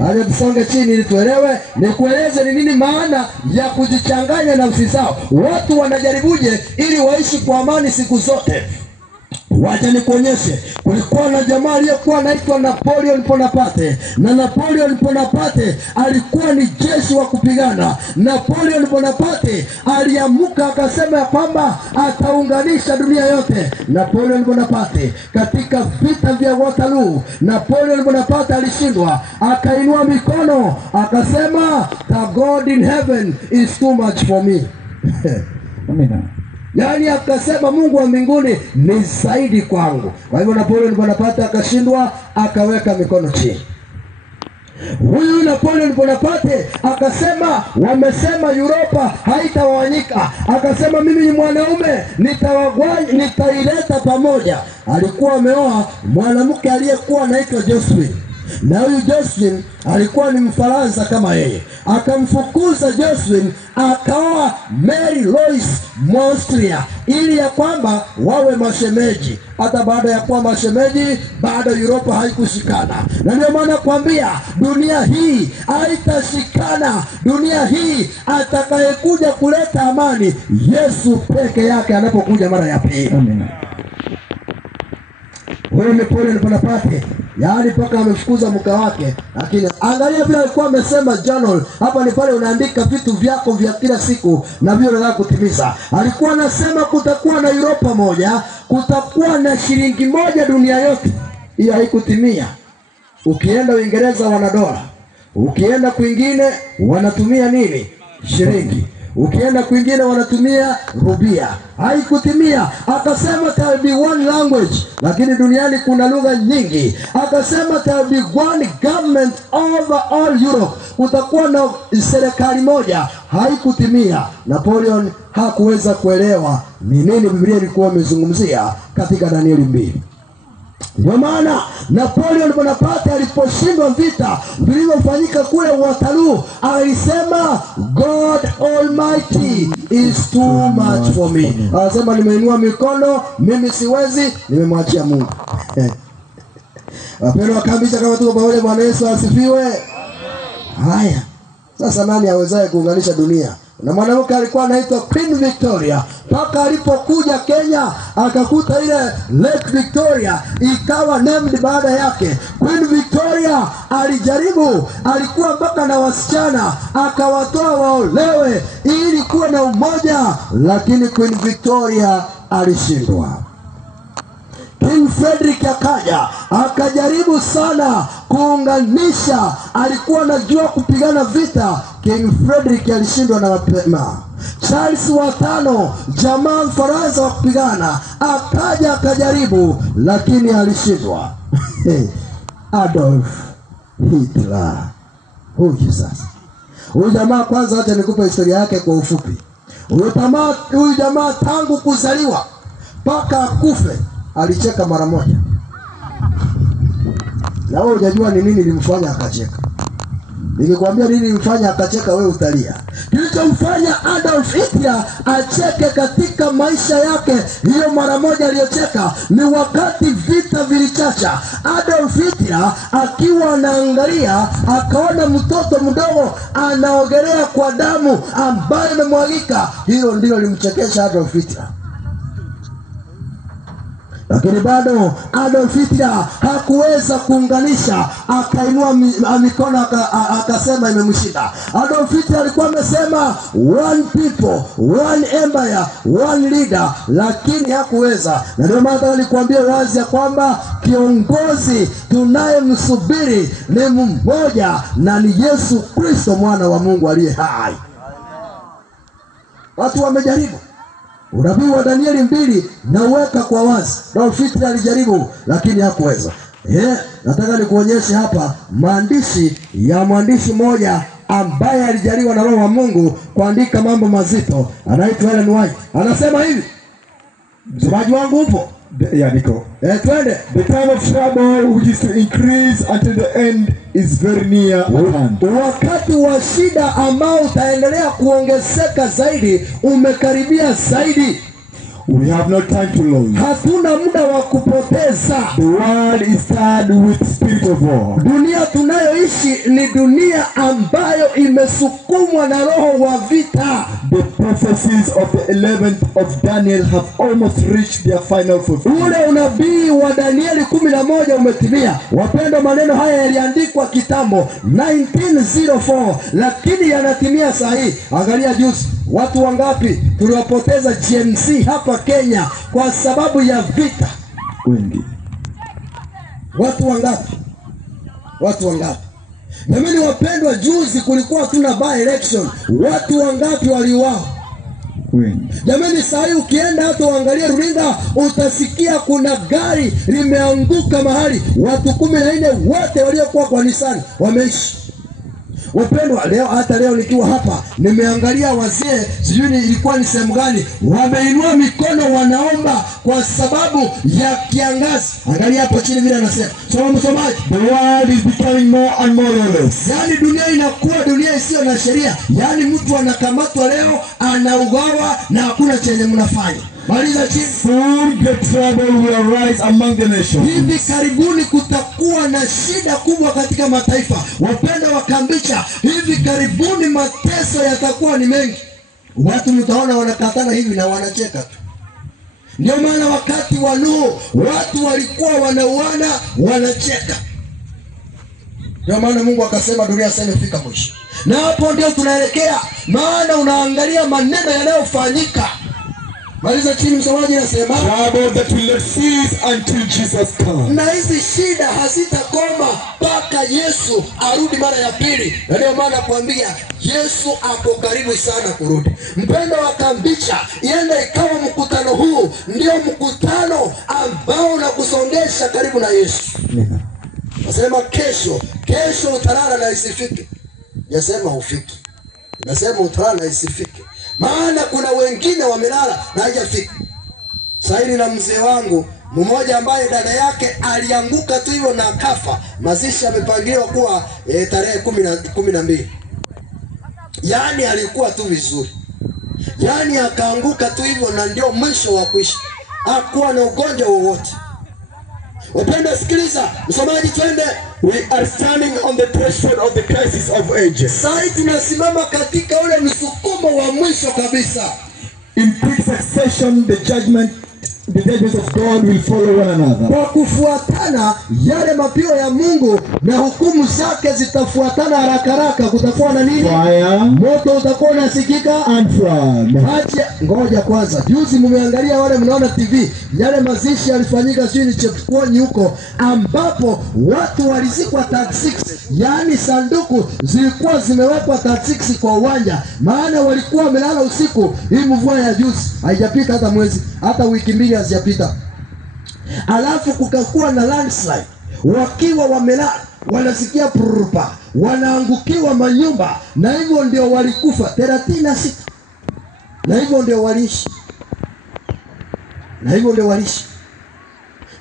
Haya, tusonge chini ili tuelewe. Nikueleze ni nini maana ya kujichanganya na usisao. Watu wanajaribuje ili waishi kwa amani siku zote? Wacha nikuonyeshe. Kulikuwa na jamaa aliyekuwa anaitwa Napoleon Bonaparte. Na Napoleon Bonaparte alikuwa ni jeshi wa kupigana. Napoleon Bonaparte aliamuka akasema ya kwamba ataunganisha dunia yote. Napoleon Bonaparte katika vita vya Waterloo, Napoleon Bonaparte alishindwa, akainua mikono akasema, "The God in heaven is too much for me." Amina. Yaani akasema Mungu wa mbinguni ni zaidi kwangu. Kwa hivyo Napoleon Bonaparte akashindwa, akaweka mikono chini. Huyu Napoleon Bonaparte akasema wamesema Europa haitawanyika. Akasema mimi ni mwanaume, nitaileta pamoja. Alikuwa ameoa mwanamke aliyekuwa anaitwa Josephine. Na huyu Josephine alikuwa ni Mfaransa kama yeye. Akamfukuza Josephine, akaoa Mary Louise Austria ili ya kwamba wawe mashemeji. Hata baada ya kuwa mashemeji, bado Europa haikushikana. Na ndio maana kuambia dunia hii haitashikana. Dunia hii atakayekuja kuleta amani Yesu peke yake anapokuja mara ya pili. Amen. Wewe Napoleon Bonaparte, yaani paka amefukuza mke wake, lakini angalia vile alikuwa amesema journal. Hapa ni pale unaandika vitu vyako vya kila siku na vile unataka kutimiza. Alikuwa anasema kutakuwa na Europa moja, kutakuwa na shilingi moja dunia yote. Hiyo haikutimia. Ukienda Uingereza wana dola. Ukienda kwingine wanatumia nini? Shilingi. Ukienda kwingine wanatumia rubia. Haikutimia. Akasema there be one language, lakini duniani kuna lugha nyingi. Akasema there be one government over all Europe, kutakuwa na serikali moja. Haikutimia. Napoleon hakuweza kuelewa ni nini Biblia ilikuwa imezungumzia katika Danieli 2. Ndio maana Napoleon Bonaparte aliposhindwa vita vilivyofanyika kule Waterloo, alisema God Almighty is too much for me. Anasema nimeinua mikono, mimi siwezi, nimemwachia Mungu. Wapendwa kabisa, kama tuko pamoja, Bwana Yesu asifiwe. Haya. Sasa nani awezaye kuunganisha dunia? Na mwanamke alikuwa anaitwa Queen Victoria. Paka alipokuja Kenya akakuta ile Lake Victoria ikawa named baada yake. Queen Victoria alijaribu, alikuwa mpaka na wasichana akawatoa waolewe ili kuwe na umoja, lakini Queen Victoria alishindwa. King Frederick akaja, akajaribu sana kuunganisha, alikuwa anajua kupigana vita. King Frederick alishindwa na mapema. Charles wa tano, jamaa Mfaransa wa kupigana, akaja akajaribu, lakini alishindwa. Adolf Hitler. Huyu sasa. Huyu jamaa kwanza, hata nikupe historia yake kwa ufupi. Huyu jamaa tangu kuzaliwa mpaka akufe alicheka mara moja. Na wewe unajua ni nini limfanya akacheka? Nikikwambia nini limfanya akacheka, wewe utalia. Kilichomfanya Adolf Hitler acheke katika maisha yake, hiyo mara moja aliyocheka, ni wakati vita vilichacha. Adolf Hitler akiwa anaangalia, akaona mtoto mdogo anaogelea kwa damu ambayo imemwagika. Hilo ndilo limchekesha Adolf Hitler. Lakini bado Adolf Hitler hakuweza kuunganisha, akainua mikono akasema imemshinda. Adolf Hitler alikuwa amesema one people, one empire, one leader, lakini hakuweza. Na ndio maana nilikwambia wazi ya kwamba kiongozi tunayemsubiri ni mmoja, na ni Yesu Kristo, mwana wa Mungu aliye hai. Watu wamejaribu. Unabii wa Danieli 2 na uweka kwa wazi. Adolf Hitler alijaribu lakini hakuweza. Nataka nikuonyeshe hapa maandishi ya mwandishi mmoja ambaye alijaliwa na Roho wa Mungu kuandika mambo mazito. Anaitwa Ellen White. Anasema hivi. Msomaji wangu upo? Yeah, niko. Twende. The time of trouble which is to increase until the end is very near at hand. Wakati wa shida ambao utaendelea kuongezeka zaidi umekaribia zaidi. We have no time to lose. Hatuna muda wa kupoteza. The world is tired with spirit of war. Dunia tunayoishi ni dunia ambayo imesukumwa na roho wa vita. The prophecies of the 11th of Daniel have almost reached their final fulfillment. Ule unabii wa Danieli 11 umetimia. Wapendwa, maneno haya yaliandikwa kitambo 1904, lakini yanatimia sahihi. Angalia juzi, watu wangapi tuliwapoteza GMC hapa Kenya kwa sababu ya vita? Wengi. Watu wangapi? Watu wangapi? Jamani wapendwa, juzi kulikuwa tuna by election. Watu wangapi waliuawa? wengi. Jamani, sasa ukienda hata uangalie runinga utasikia kuna gari limeanguka mahali, watu 14 wote waliokuwa kanisani wameishi. Wapendwa, hata leo nikiwa hapa nimeangalia wazee, sijui ilikuwa ni sehemu gani, wameinua mikono wanaomba kwa sababu ya kiangazi. Angalia hapo chini vile anasema. Soma msomaji. The world is becoming more and more lawless. Yaani dunia inakuwa dunia isiyo na sheria. Yaani mtu anakamatwa leo, anauawa na hakuna chenye mnafanya. Maliza chini. Soon great trouble will arise among the nations. Hivi karibuni kutakuwa na shida kubwa katika mataifa. Wapenda wakambicha, hivi karibuni mateso yatakuwa ni mengi. Watu mtaona wanakatana hivi na wanacheka tu. Ndio maana wakati wa Nuhu watu walikuwa wanauana wanacheka. Ndio maana Mungu akasema dunia sasa imefika mwisho. Na hapo ndio tunaelekea, maana unaangalia maneno yanayofanyika. Maliza chini msomaji, nasema trouble that will not cease until Jesus comes. Na hizi shida hazitakoma mpaka Yesu arudi mara ya pili. Na ndio maana kuambia Yesu ako karibu sana kurudi. Mpendo wa kambicha, ienda ikawa mkutano huu ndio mkutano ambao unakusongesha karibu na Yesu. Nasema kesho utalala na isifike. Yasema ufiki. Nasema utalala na isifike. Maana kuna wengine wamelala na hajafika. Saini na mzee wangu mmoja ambaye dada yake alianguka tu hivyo na akafa. Mazishi amepangiliwa kuwa tarehe 12. Yaani alikuwa tu vizuri. Yaani akaanguka tu hivyo na ndio mwisho wa kuishi. Hakuwa na ugonjwa wowote. Wapenda sikiliza, msomaji twende. We are standing on the threshold of the crisis of ages. Sasa tunasimama katika ule msukumo wa mwisho kabisa. In quick succession the judgments of God will follow one another. Kwa kufuatana yale mapio ya Mungu na hukumu zake zitafuatana haraka. Kutakuwa na nini? Fire, moto utakuwa unasikika and flood. Ngoja kwanza. Juzi mmeangalia wale mnaona TV, yale mazishi yalifanyika sio ni Chepkwony huko, ambapo watu walizikwa 36. Yaani sanduku zilikuwa zimewekwa 36 kwa uwanja, maana walikuwa wamelala usiku. Hii mvua ya juzi haijapita hata mwezi, hata wiki mbili hazijapita. Alafu kukakuwa na landslide. Wakiwa wamelala wanasikia purupa, wanaangukiwa manyumba, na hivyo ndio walikufa 36. Na hivyo ndio waliishi.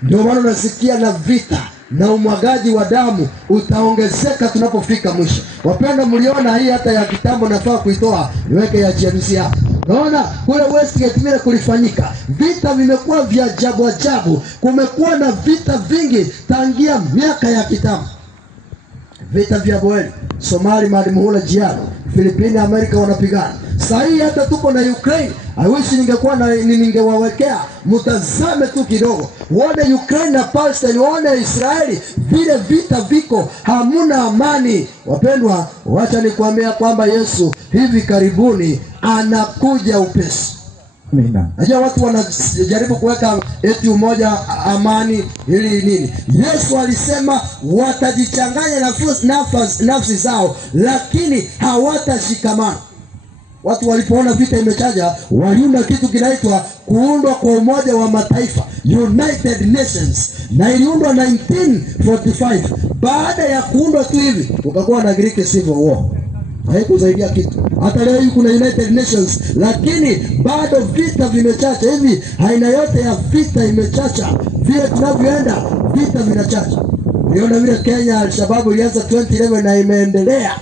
Ndio maana unasikia na vita na umwagaji wa damu utaongezeka tunapofika mwisho. Wapenda, mliona hii hata ya kitambo, nafaa kuitoa niweke ya GMC hapa. Naona kule Westgate vile kulifanyika. Vita vimekuwa vya ajabu. Kumekuwa na vita vingi tangia miaka ya kitambo. Vita vya Boeli, Somali, Muhula, Jihad, Filipini, Amerika wanapigana. Sasa hii hata tuko na Ukraine. I wish ningewawekea mtazame tu kidogo. Waone Ukraine na Palestine, waone Israeli, vile vita viko, hamuna amani. Wapendwa, wacha nikwambia kwamba Yesu hivi karibuni anakuja upesi. Amina. Najua watu wanajaribu kuweka eti umoja, amani, ili nini. Yesu alisema watajichanganya nafsi zao, lakini hawatashikamana. Watu walipoona vita imechaja, waliunda kitu kinaitwa kuundwa kwa Umoja wa Mataifa, United Nations, na iliundwa 1945. Baada ya kuundwa tu hivi ukakuwa na Greek Civil War. Haikusaidia kitu. Hata leo kuna United Nations, lakini bado vita vimechacha. Hivi aina yote ya vita imechacha. Vile tunavyoenda vita vinachacha. Niona vile Kenya Al-Shabaab ilianza 2011 na imeendelea.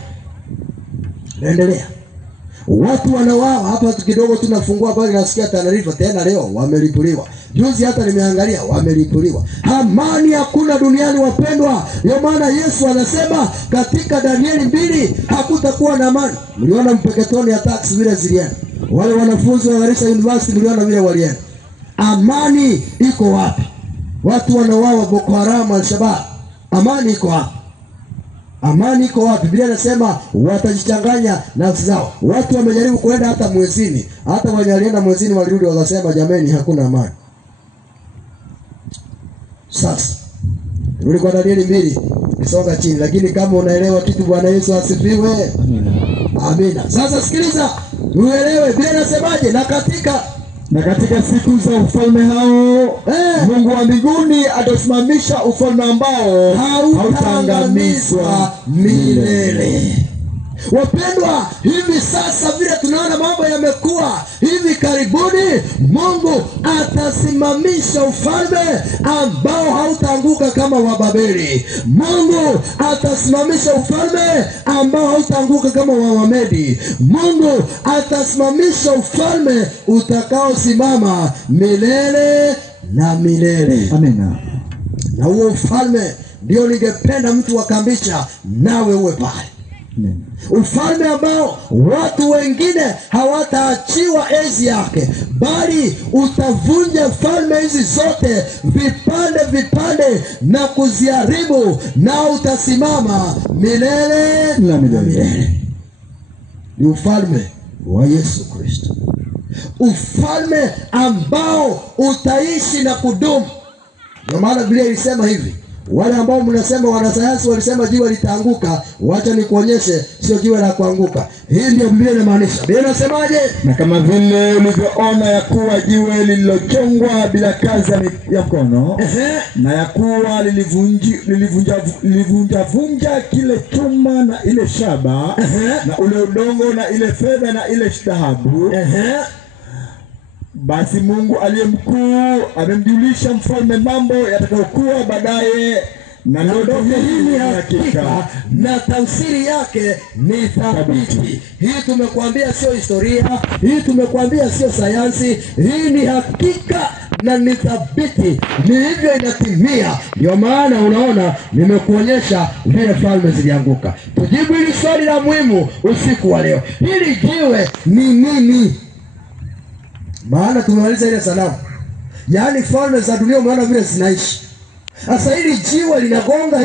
Watu wanauawa hapa kidogo tunafungua habari, nasikia Tana River tena leo wamelipuliwa. Juzi hata nimeangalia wamelipuliwa. Amani hakuna duniani, wapendwa. Ndio maana Yesu anasema katika Danieli 2 hakutakuwa na amani. Mliona Mpeketoni attacks vile zilienda. Wale wanafunzi wa Garissa University mliona vile walienda. Amani iko wapi? Watu wanauawa, Boko Haram, Al-Shabaab. Amani iko wapi? Amani iko wapi? Biblia inasema watajichanganya nafsi zao. Watu wamejaribu kuenda hata mwezini. Hata walienda mwezini walirudi wakasema jameni hakuna amani. Sasa rudi kwa Danieli 2, kisonga chini, lakini kama unaelewa kitu, Bwana Yesu asifiwe. Amina. Sasa sikiliza, Uelewe Biblia inasemaje? Na katika siku za ufalme hao Mungu wa mbinguni atasimamisha ufalme ambao hautaangamizwa milele. Wapendwa, hivi sasa vile tunaona mambo yamekuwa hivi karibuni, Mungu atasimamisha ufalme ambao hautaanguka kama wa Babeli. Mungu atasimamisha ufalme ambao hautaanguka kama wa Wamedi. Mungu atasimamisha ufalme utakaosimama milele na milele. Amina. Na huo ufalme ndio ningependa mtu wa Kambicha nawe uwe pale. Ufalme ambao watu wengine hawataachiwa enzi yake, bali utavunja falme hizi zote vipande na kuziharibu, na utasimama milele na milele. Ni ufalme wa Yesu Kristo, ufalme ambao utaishi na kudumu. Ndio maana Biblia ilisema hivi, wale ambao mnasema wanasayansi walisema jiwe litaanguka, wacha nikuonyeshe sio jiwe la kuanguka. Hii ndio Biblia inamaanisha. Biblia inasemaje? Na kama vile ulivyoona ya kuwa jiwe lililochongwa bila kazi ya mkono, na ya kuwa lilivunja kile chuma na ile shaba, na ule udongo na ile fedha na ile dhahabu, basi Mungu aliye mkuu amemjulisha mfalme mambo yatakayokuwa baadaye, na ndoto hii ni hakika na tafsiri yake ni thabiti. Hii tumekuambia sio historia, hii tumekuambia sio sayansi, hii ni hakika na ni thabiti, ni hivyo inatimia. Ndio maana unaona nimekuonyesha vile falme zilianguka. Tujibu hili swali la muhimu usiku wa leo. Hili jiwe ni nini? Maana tumemaliza ile sanamu. Yaani falme za dunia umeona vile zinaishi. Sasa hili jiwe linagonga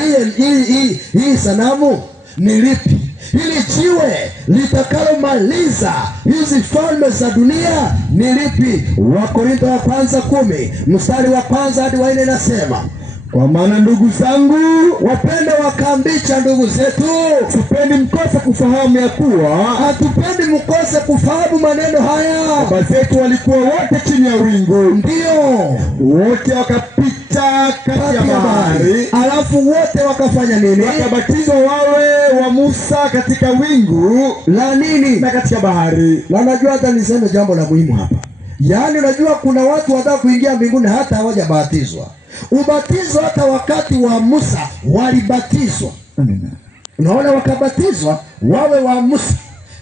hii sanamu ni lipi? Hili jiwe litakalomaliza hizi falme za dunia ni lipi? Wakorintho wa kwanza 10 mstari wa 1 hadi wa 4 nasema, kwa maana ndugu zangu wapendwa wa Kambicha, ndugu zetu, sipendi mkose kufahamu ya kuwa, hatupendi mkose kufahamu maneno haya. Baba zetu walikuwa wote chini ya wingu, ndio wote wakapita kati ya bahari, alafu wote wakafanya nini? Wakabatizwa wawe wa Musa katika wingu la nini? Na katika bahari. Na najua hata niseme jambo la muhimu hapa. Yaani unajua kuna watu wataka kuingia mbinguni hata hawajabatizwa. Ubatizo hata wakati wa Musa walibatizwa. Amina. Unaona, wakabatizwa wawe wa Musa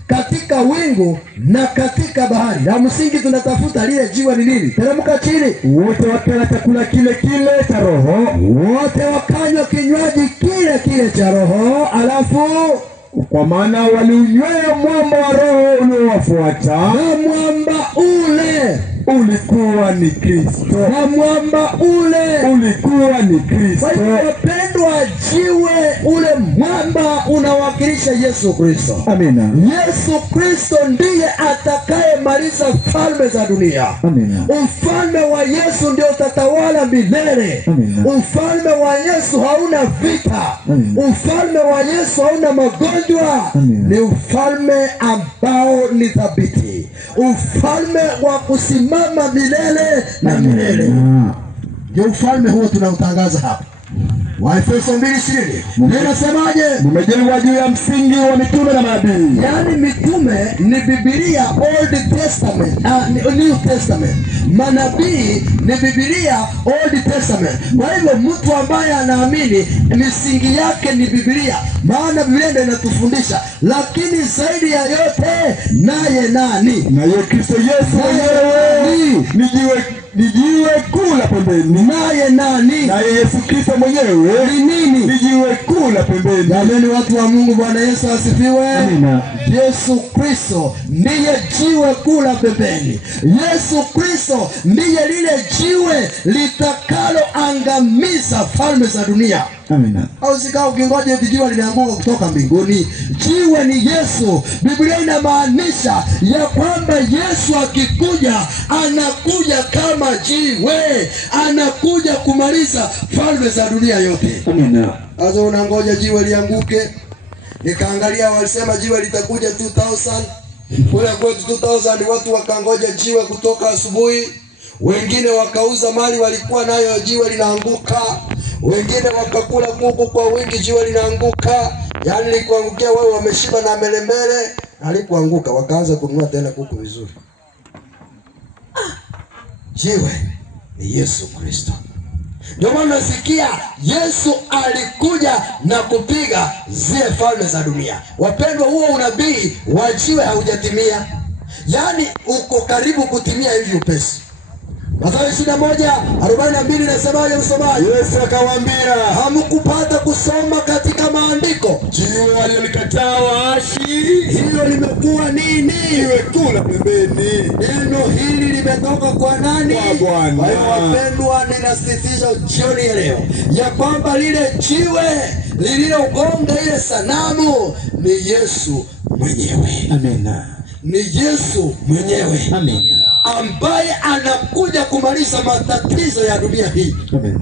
katika wingu na katika bahari. Na msingi tunatafuta lile jiwe ni nini? Teremka chini. Wote wakala chakula kile cha roho, wote wakanywa kinywaji kile cha roho, alafu kwa maana waliunywea mwamba wa roho uliowafuata, na mwamba ule ulikuwa ni Kristo. Na mwamba ule ulikuwa ni Kristo. Wapendwa, jiwe ule mwamba unawakilisha Yesu Kristo. Amina. Yesu Kristo ndiye atakaye maliza falme za dunia. Amina. Ufalme wa Yesu ndio utatawala milele. Amina. Ufalme wa Yesu hauna vita. Amina. Ufalme wa Yesu hauna magonjwa. Amina. Ni ufalme ambao ni thabiti. Ufalme wa kusimama milele na milele. Ndio ufalme huo tunautangaza hapa. Waefeso 2:20. Ninasemaje? Mmejengwa juu ya msingi wa mitume na manabii. Yaani mitume ni Biblia, Old Testament, New Testament. Manabii ni Biblia, Old Testament. Kwa hivyo mtu ambaye anaamini misingi yake ni Biblia, maana Biblia ndio inatufundisha. Lakini zaidi ya yote naye nani? Naye Kristo Yesu mwenyewe ni jiwe kuu la pembeni. Naye nani? Naye Yesu Kristo mwenyewe ni nini? Ni jiwe kuu la pembeni. Jamani, watu wa Mungu, Bwana Yesu asifiwe. Amina. Yesu Kristo ndiye jiwe kuu la pembeni. Yesu Kristo ndiye lile jiwe litakaloangamiza falme za dunia. Amina. Au sikao kingoje jiwe linaanguka kutoka mbinguni. Jiwe ni Yesu. Biblia inamaanisha ya kwamba Yesu akikuja anakuja kama jiwe, anakuja kumaliza falme za dunia yote. Amina. Sasa unangoja jiwe lianguke? Nikaangalia walisema jiwe litakuja 2000 Kule kwetu 2000 watu wakangoja jiwe kutoka asubuhi. Wengine wakauza mali walikuwa nayo, jiwe linaanguka. Wengine wakakula kuku kwa wingi, jiwe linaanguka. Yaani likuangukia wewe, wameshiba na melembele, alikuanguka wakaanza kununua tena kuku vizuri. Jiwe ni Yesu Kristo. Ndio maana nasikia Yesu alikuja na kupiga zile falme za dunia. Wapendwa, huo unabii wa jiwe haujatimia. Yaani uko karibu kutimia hivi upesi. Mathayo 21:42 nasemaje msomaji? Yesu akawaambia, hamkupata kusoma katika maandiko, jiwe walilolikataa waashi, hilo limekuwa nini? jiwe kula pembeni. Neno hili limetoka kwa nani? Kwa Bwana. Kwa hiyo wapendwa, ninasisitiza jioni ya leo ya kwamba lile jiwe lililogonga ile sanamu ni Yesu mwenyewe. Amina. Ni Yesu mwenyewe. Amina. Ambaye anakuja kumaliza matatizo ya dunia hii. Amina.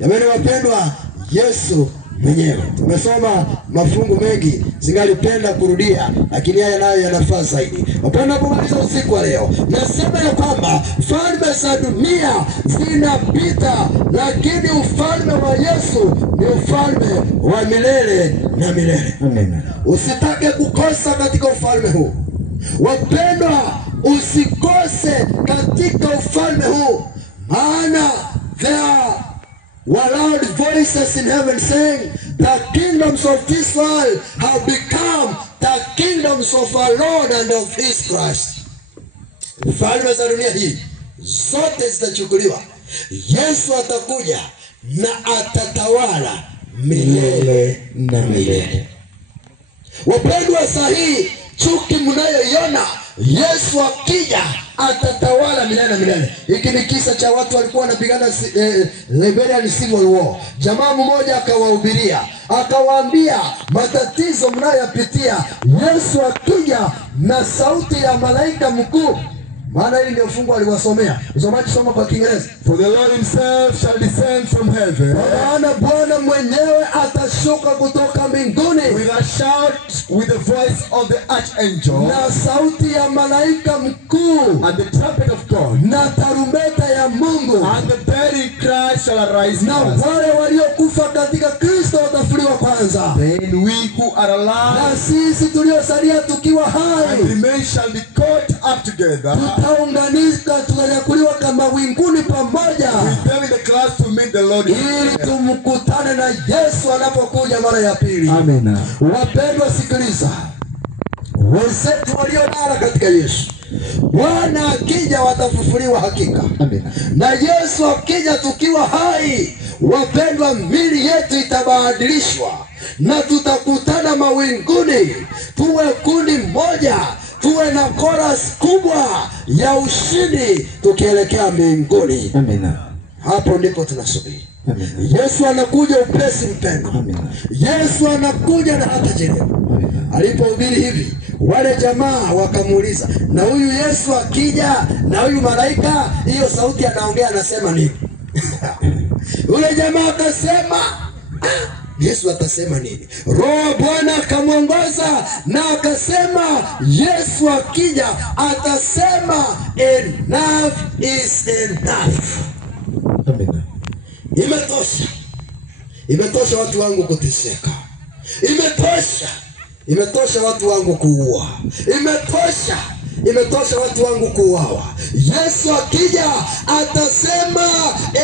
Jamani wapendwa, Yesu mwenyewe. Tumesoma mafungu mengi, singalipenda kurudia, lakini haya nayo yanafaa zaidi. Wapendwa, kumaliza usiku wa leo, nasema ya kwamba falme za dunia zinapita, lakini ufalme wa Yesu ni ufalme wa milele na milele. Amina. Usitake kukosa katika ufalme huu. Wapendwa, usikose katika ufalme huu, maana there were loud voices in heaven saying, the kingdoms of this world have become the kingdoms of our Lord and of his Christ. Falme za dunia hii zote zitachukuliwa. Yesu atakuja na atatawala milele na milele. Wapendwa, sahihi chuki mnayoiona, Yesu akija atatawala milele na milele. Hiki ni kisa cha watu walikuwa wanapigana Liberian Civil War. Jamaa mmoja akawahubiria, akawaambia, matatizo mnayopitia, Yesu akija na sauti ya malaika mkuu. Maana hili ndio fungu aliwasomea. Usomaji soma kwa Kiingereza. For the Lord himself shall descend from heaven. Maana Bwana mwenyewe atashuka kutoka mbinguni With a shout, with the voice of the archangel, na sauti ya malaika mkuu and the trumpet of God, na tarumbeta ya Mungu, and the dead in Christ shall arise na first. wale waliokufa katika Kristo watafufuliwa kwanza. Then we who are alive Na sisi tuliosalia tukiwa hai and remain shall be caught up together tutaunganika, tutanyakuliwa kama winguni pamoja, with them in the clouds to meet the Lord. ili tumkutane na Yesu anapokuja mara ya pili. Amina. Wapendwa, sikiliza, wenzetu waliolala katika Yesu, Bwana akija watafufuliwa hakika. Amina. Na Yesu akija tukiwa hai, wapendwa, mili yetu itabadilishwa na tutakutana mawinguni, tuwe kundi moja, tuwe na chorus kubwa ya ushindi tukielekea mbinguni. Amina. Hapo ndipo tunasubiri. Amina. Yesu anakuja upesi, mpendwa. Amina. Yesu anakuja na hata chelewa. Alipohubiri hivi, wale jamaa wakamuuliza, na huyu Yesu akija na huyu malaika, hiyo sauti anaongea anasema nini? Yule jamaa akasema, Yesu atasema nini? Roho Bwana akamwongoza na akasema, Yesu akija atasema, enough is enough. Amina. Imetosha. Imetosha watu wangu kuteseka. Imetosha. Imetosha watu wangu kuua. Imetosha. Imetosha watu wangu kuuawa. Yesu akija atasema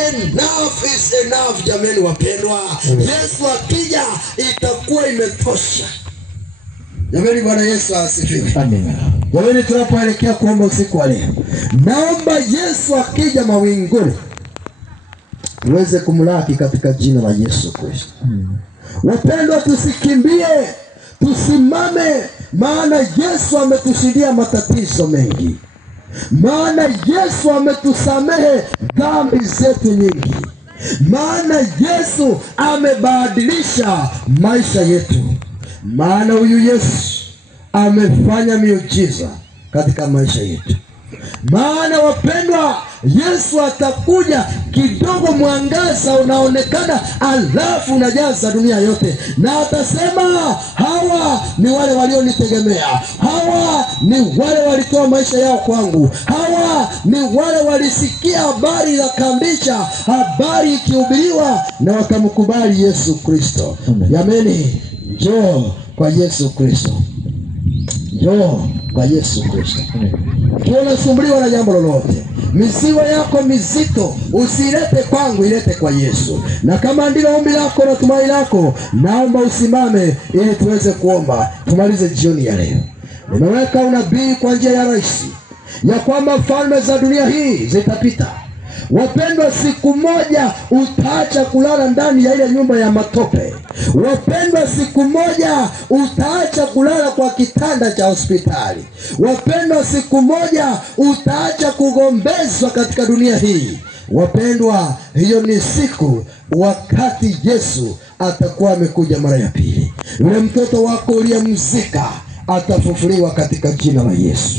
enough is enough. Jamani wapendwa, Yesu akija itakuwa imetosha. Jamani, Bwana Yesu asifiwe. Amina. Jamani, tunapoelekea kuomba usiku wa leo, naomba Yesu akija mawinguni tuweze kumlaki katika jina la Yesu Kristo. Wapendwa, tusikimbie, tusimame, maana Yesu ametushindia matatizo mengi. Maana Yesu ametusamehe dhambi zetu nyingi. Maana Yesu amebadilisha maisha yetu. Maana huyu Yesu amefanya miujiza katika maisha yetu. Maana wapendwa, Yesu atakuja kidogo, mwangaza unaonekana, alafu unajaza dunia yote, na atasema hawa ni wale walionitegemea, hawa ni wale walitoa maisha yao kwangu, hawa ni wale walisikia habari za Kambisha, habari ikihubiriwa na wakamkubali Yesu Kristo. Jameni, njoo kwa Yesu Kristo, njoo kwa Yesu Kristo. Ukiwa unasumbuliwa na jambo lolote, mizigo yako mizito, usilete kwangu, ilete kwa Yesu. Na kama ndilo ombi lako na tumaini lako, naomba usimame ili tuweze kuomba tumalize jioni ya leo. Nimeweka unabii kwa njia ya rais ya kwamba falme za dunia hii zitapita. Wapendwa, siku moja utaacha kulala ndani ya ile nyumba ya matope. Wapendwa, siku moja utaacha kulala kwa kitanda cha hospitali. Wapendwa, siku moja utaacha kugombezwa katika dunia hii. Wapendwa, hiyo ni siku wakati Yesu atakuwa amekuja mara ya pili. Yule mtoto wako uliyemzika atafufuliwa katika jina la Yesu.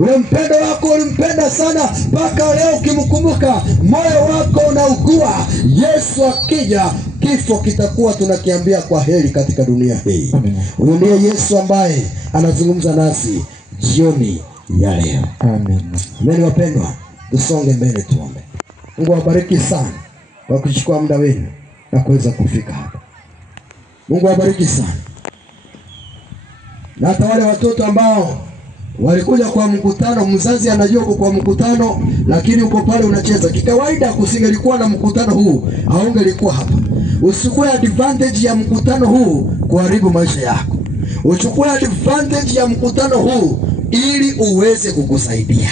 Ule mpendo wako ulimpenda sana mpaka leo ukimkumbuka moyo wako unaugua. Yesu akija, kifo kitakuwa tunakiambia kwa heri katika dunia hii. Huyo ndiye Yesu ambaye anazungumza nasi jioni ya leo. Amen. Amen. Wapendwa, tusonge mbele tuombe. Mungu awabariki sana kwa kuchukua muda wenu na kuweza kufika hapa. Mungu awabariki sana. Na hata wale watoto ambao walikuja kwa mkutano, mzazi anajua kwa mkutano, lakini uko pale unacheza. Kikawaida kusingelikuwa na mkutano huu, haungelikuwa hapa. Usichukue advantage ya mkutano huu kuharibu maisha yako. Uchukue advantage ya mkutano huu ili uweze kukusaidia.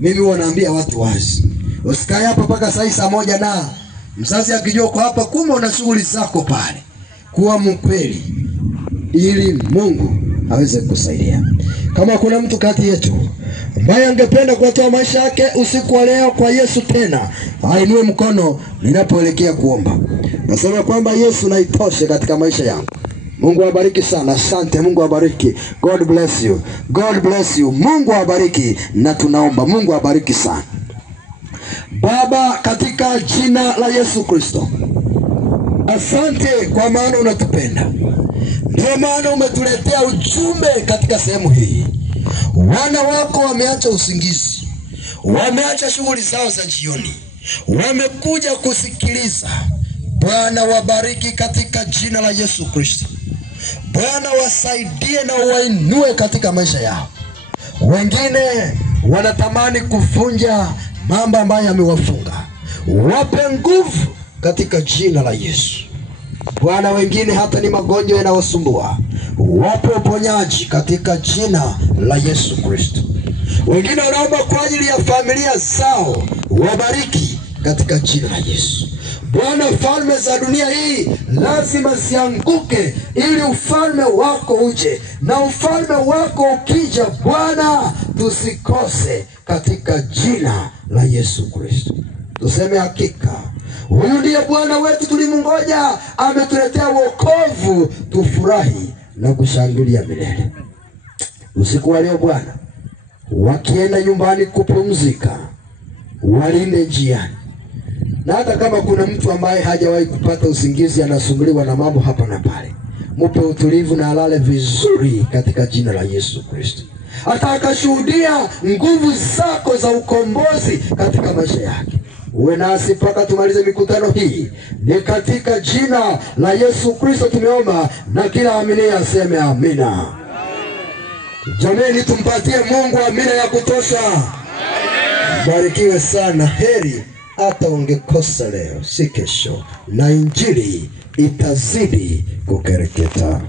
Mimi wanaambia watu wazi, usikae hapa mpaka saa moja na mzazi akijua kwa hapa, kumbe una shughuli zako pale. Kuwa mkweli ili Mungu aweze kusaidia. Kama kuna mtu kati yetu ambaye angependa kutoa maisha yake usiku wa leo kwa Yesu tena, ainue mkono ninapoelekea kuomba. Nasema kwamba Yesu naitoshe katika maisha yangu. Mungu awabariki sana. Asante. Mungu awabariki. God bless you. God bless you. Mungu awabariki. Na tunaomba Mungu awabariki sana. Baba, katika jina la Yesu Kristo, asante kwa maana unatupenda. Ndio maana umetuletea ujumbe katika sehemu hii. Wana wako wameacha usingizi, wameacha shughuli zao za jioni, wamekuja kusikiliza. Bwana wabariki katika jina la Yesu Kristo. Bwana wasaidie na wainue katika maisha yao. Wengine wanatamani kuvunja mambo ambayo yamewafunga, wape nguvu katika jina la Yesu. Bwana, wengine hata ni magonjwa yanawasumbua, wape uponyaji katika jina la Yesu Kristo. Wengine wanaomba kwa ajili ya familia zao, wabariki katika jina la Yesu. Bwana, falme za dunia hii lazima zianguke ili ufalme wako uje, na ufalme wako ukija Bwana, tusikose katika jina la Yesu Kristo. Tuseme hakika huyu ndiye Bwana wetu tulimngoja, ametuletea wokovu, tufurahi na kushangilia milele. Usiku wa leo Bwana, wakienda nyumbani kupumzika, walinde njiani. Na hata kama kuna mtu ambaye hajawahi kupata usingizi, anasumbuliwa na mambo hapa na pale, mupe utulivu na alale vizuri katika jina la Yesu Kristo. Hata akashuhudia nguvu zako za ukombozi katika maisha yake. Uwe nasi mpaka tumalize mikutano hii. Ni katika jina la Yesu Kristo tumeomba, na kila amini aseme amina. Jamani, tumpatie Mungu amina ya kutosha. Barikiwe sana. Heri hata ungekosa leo, si kesho, na injili itazidi kukereketa.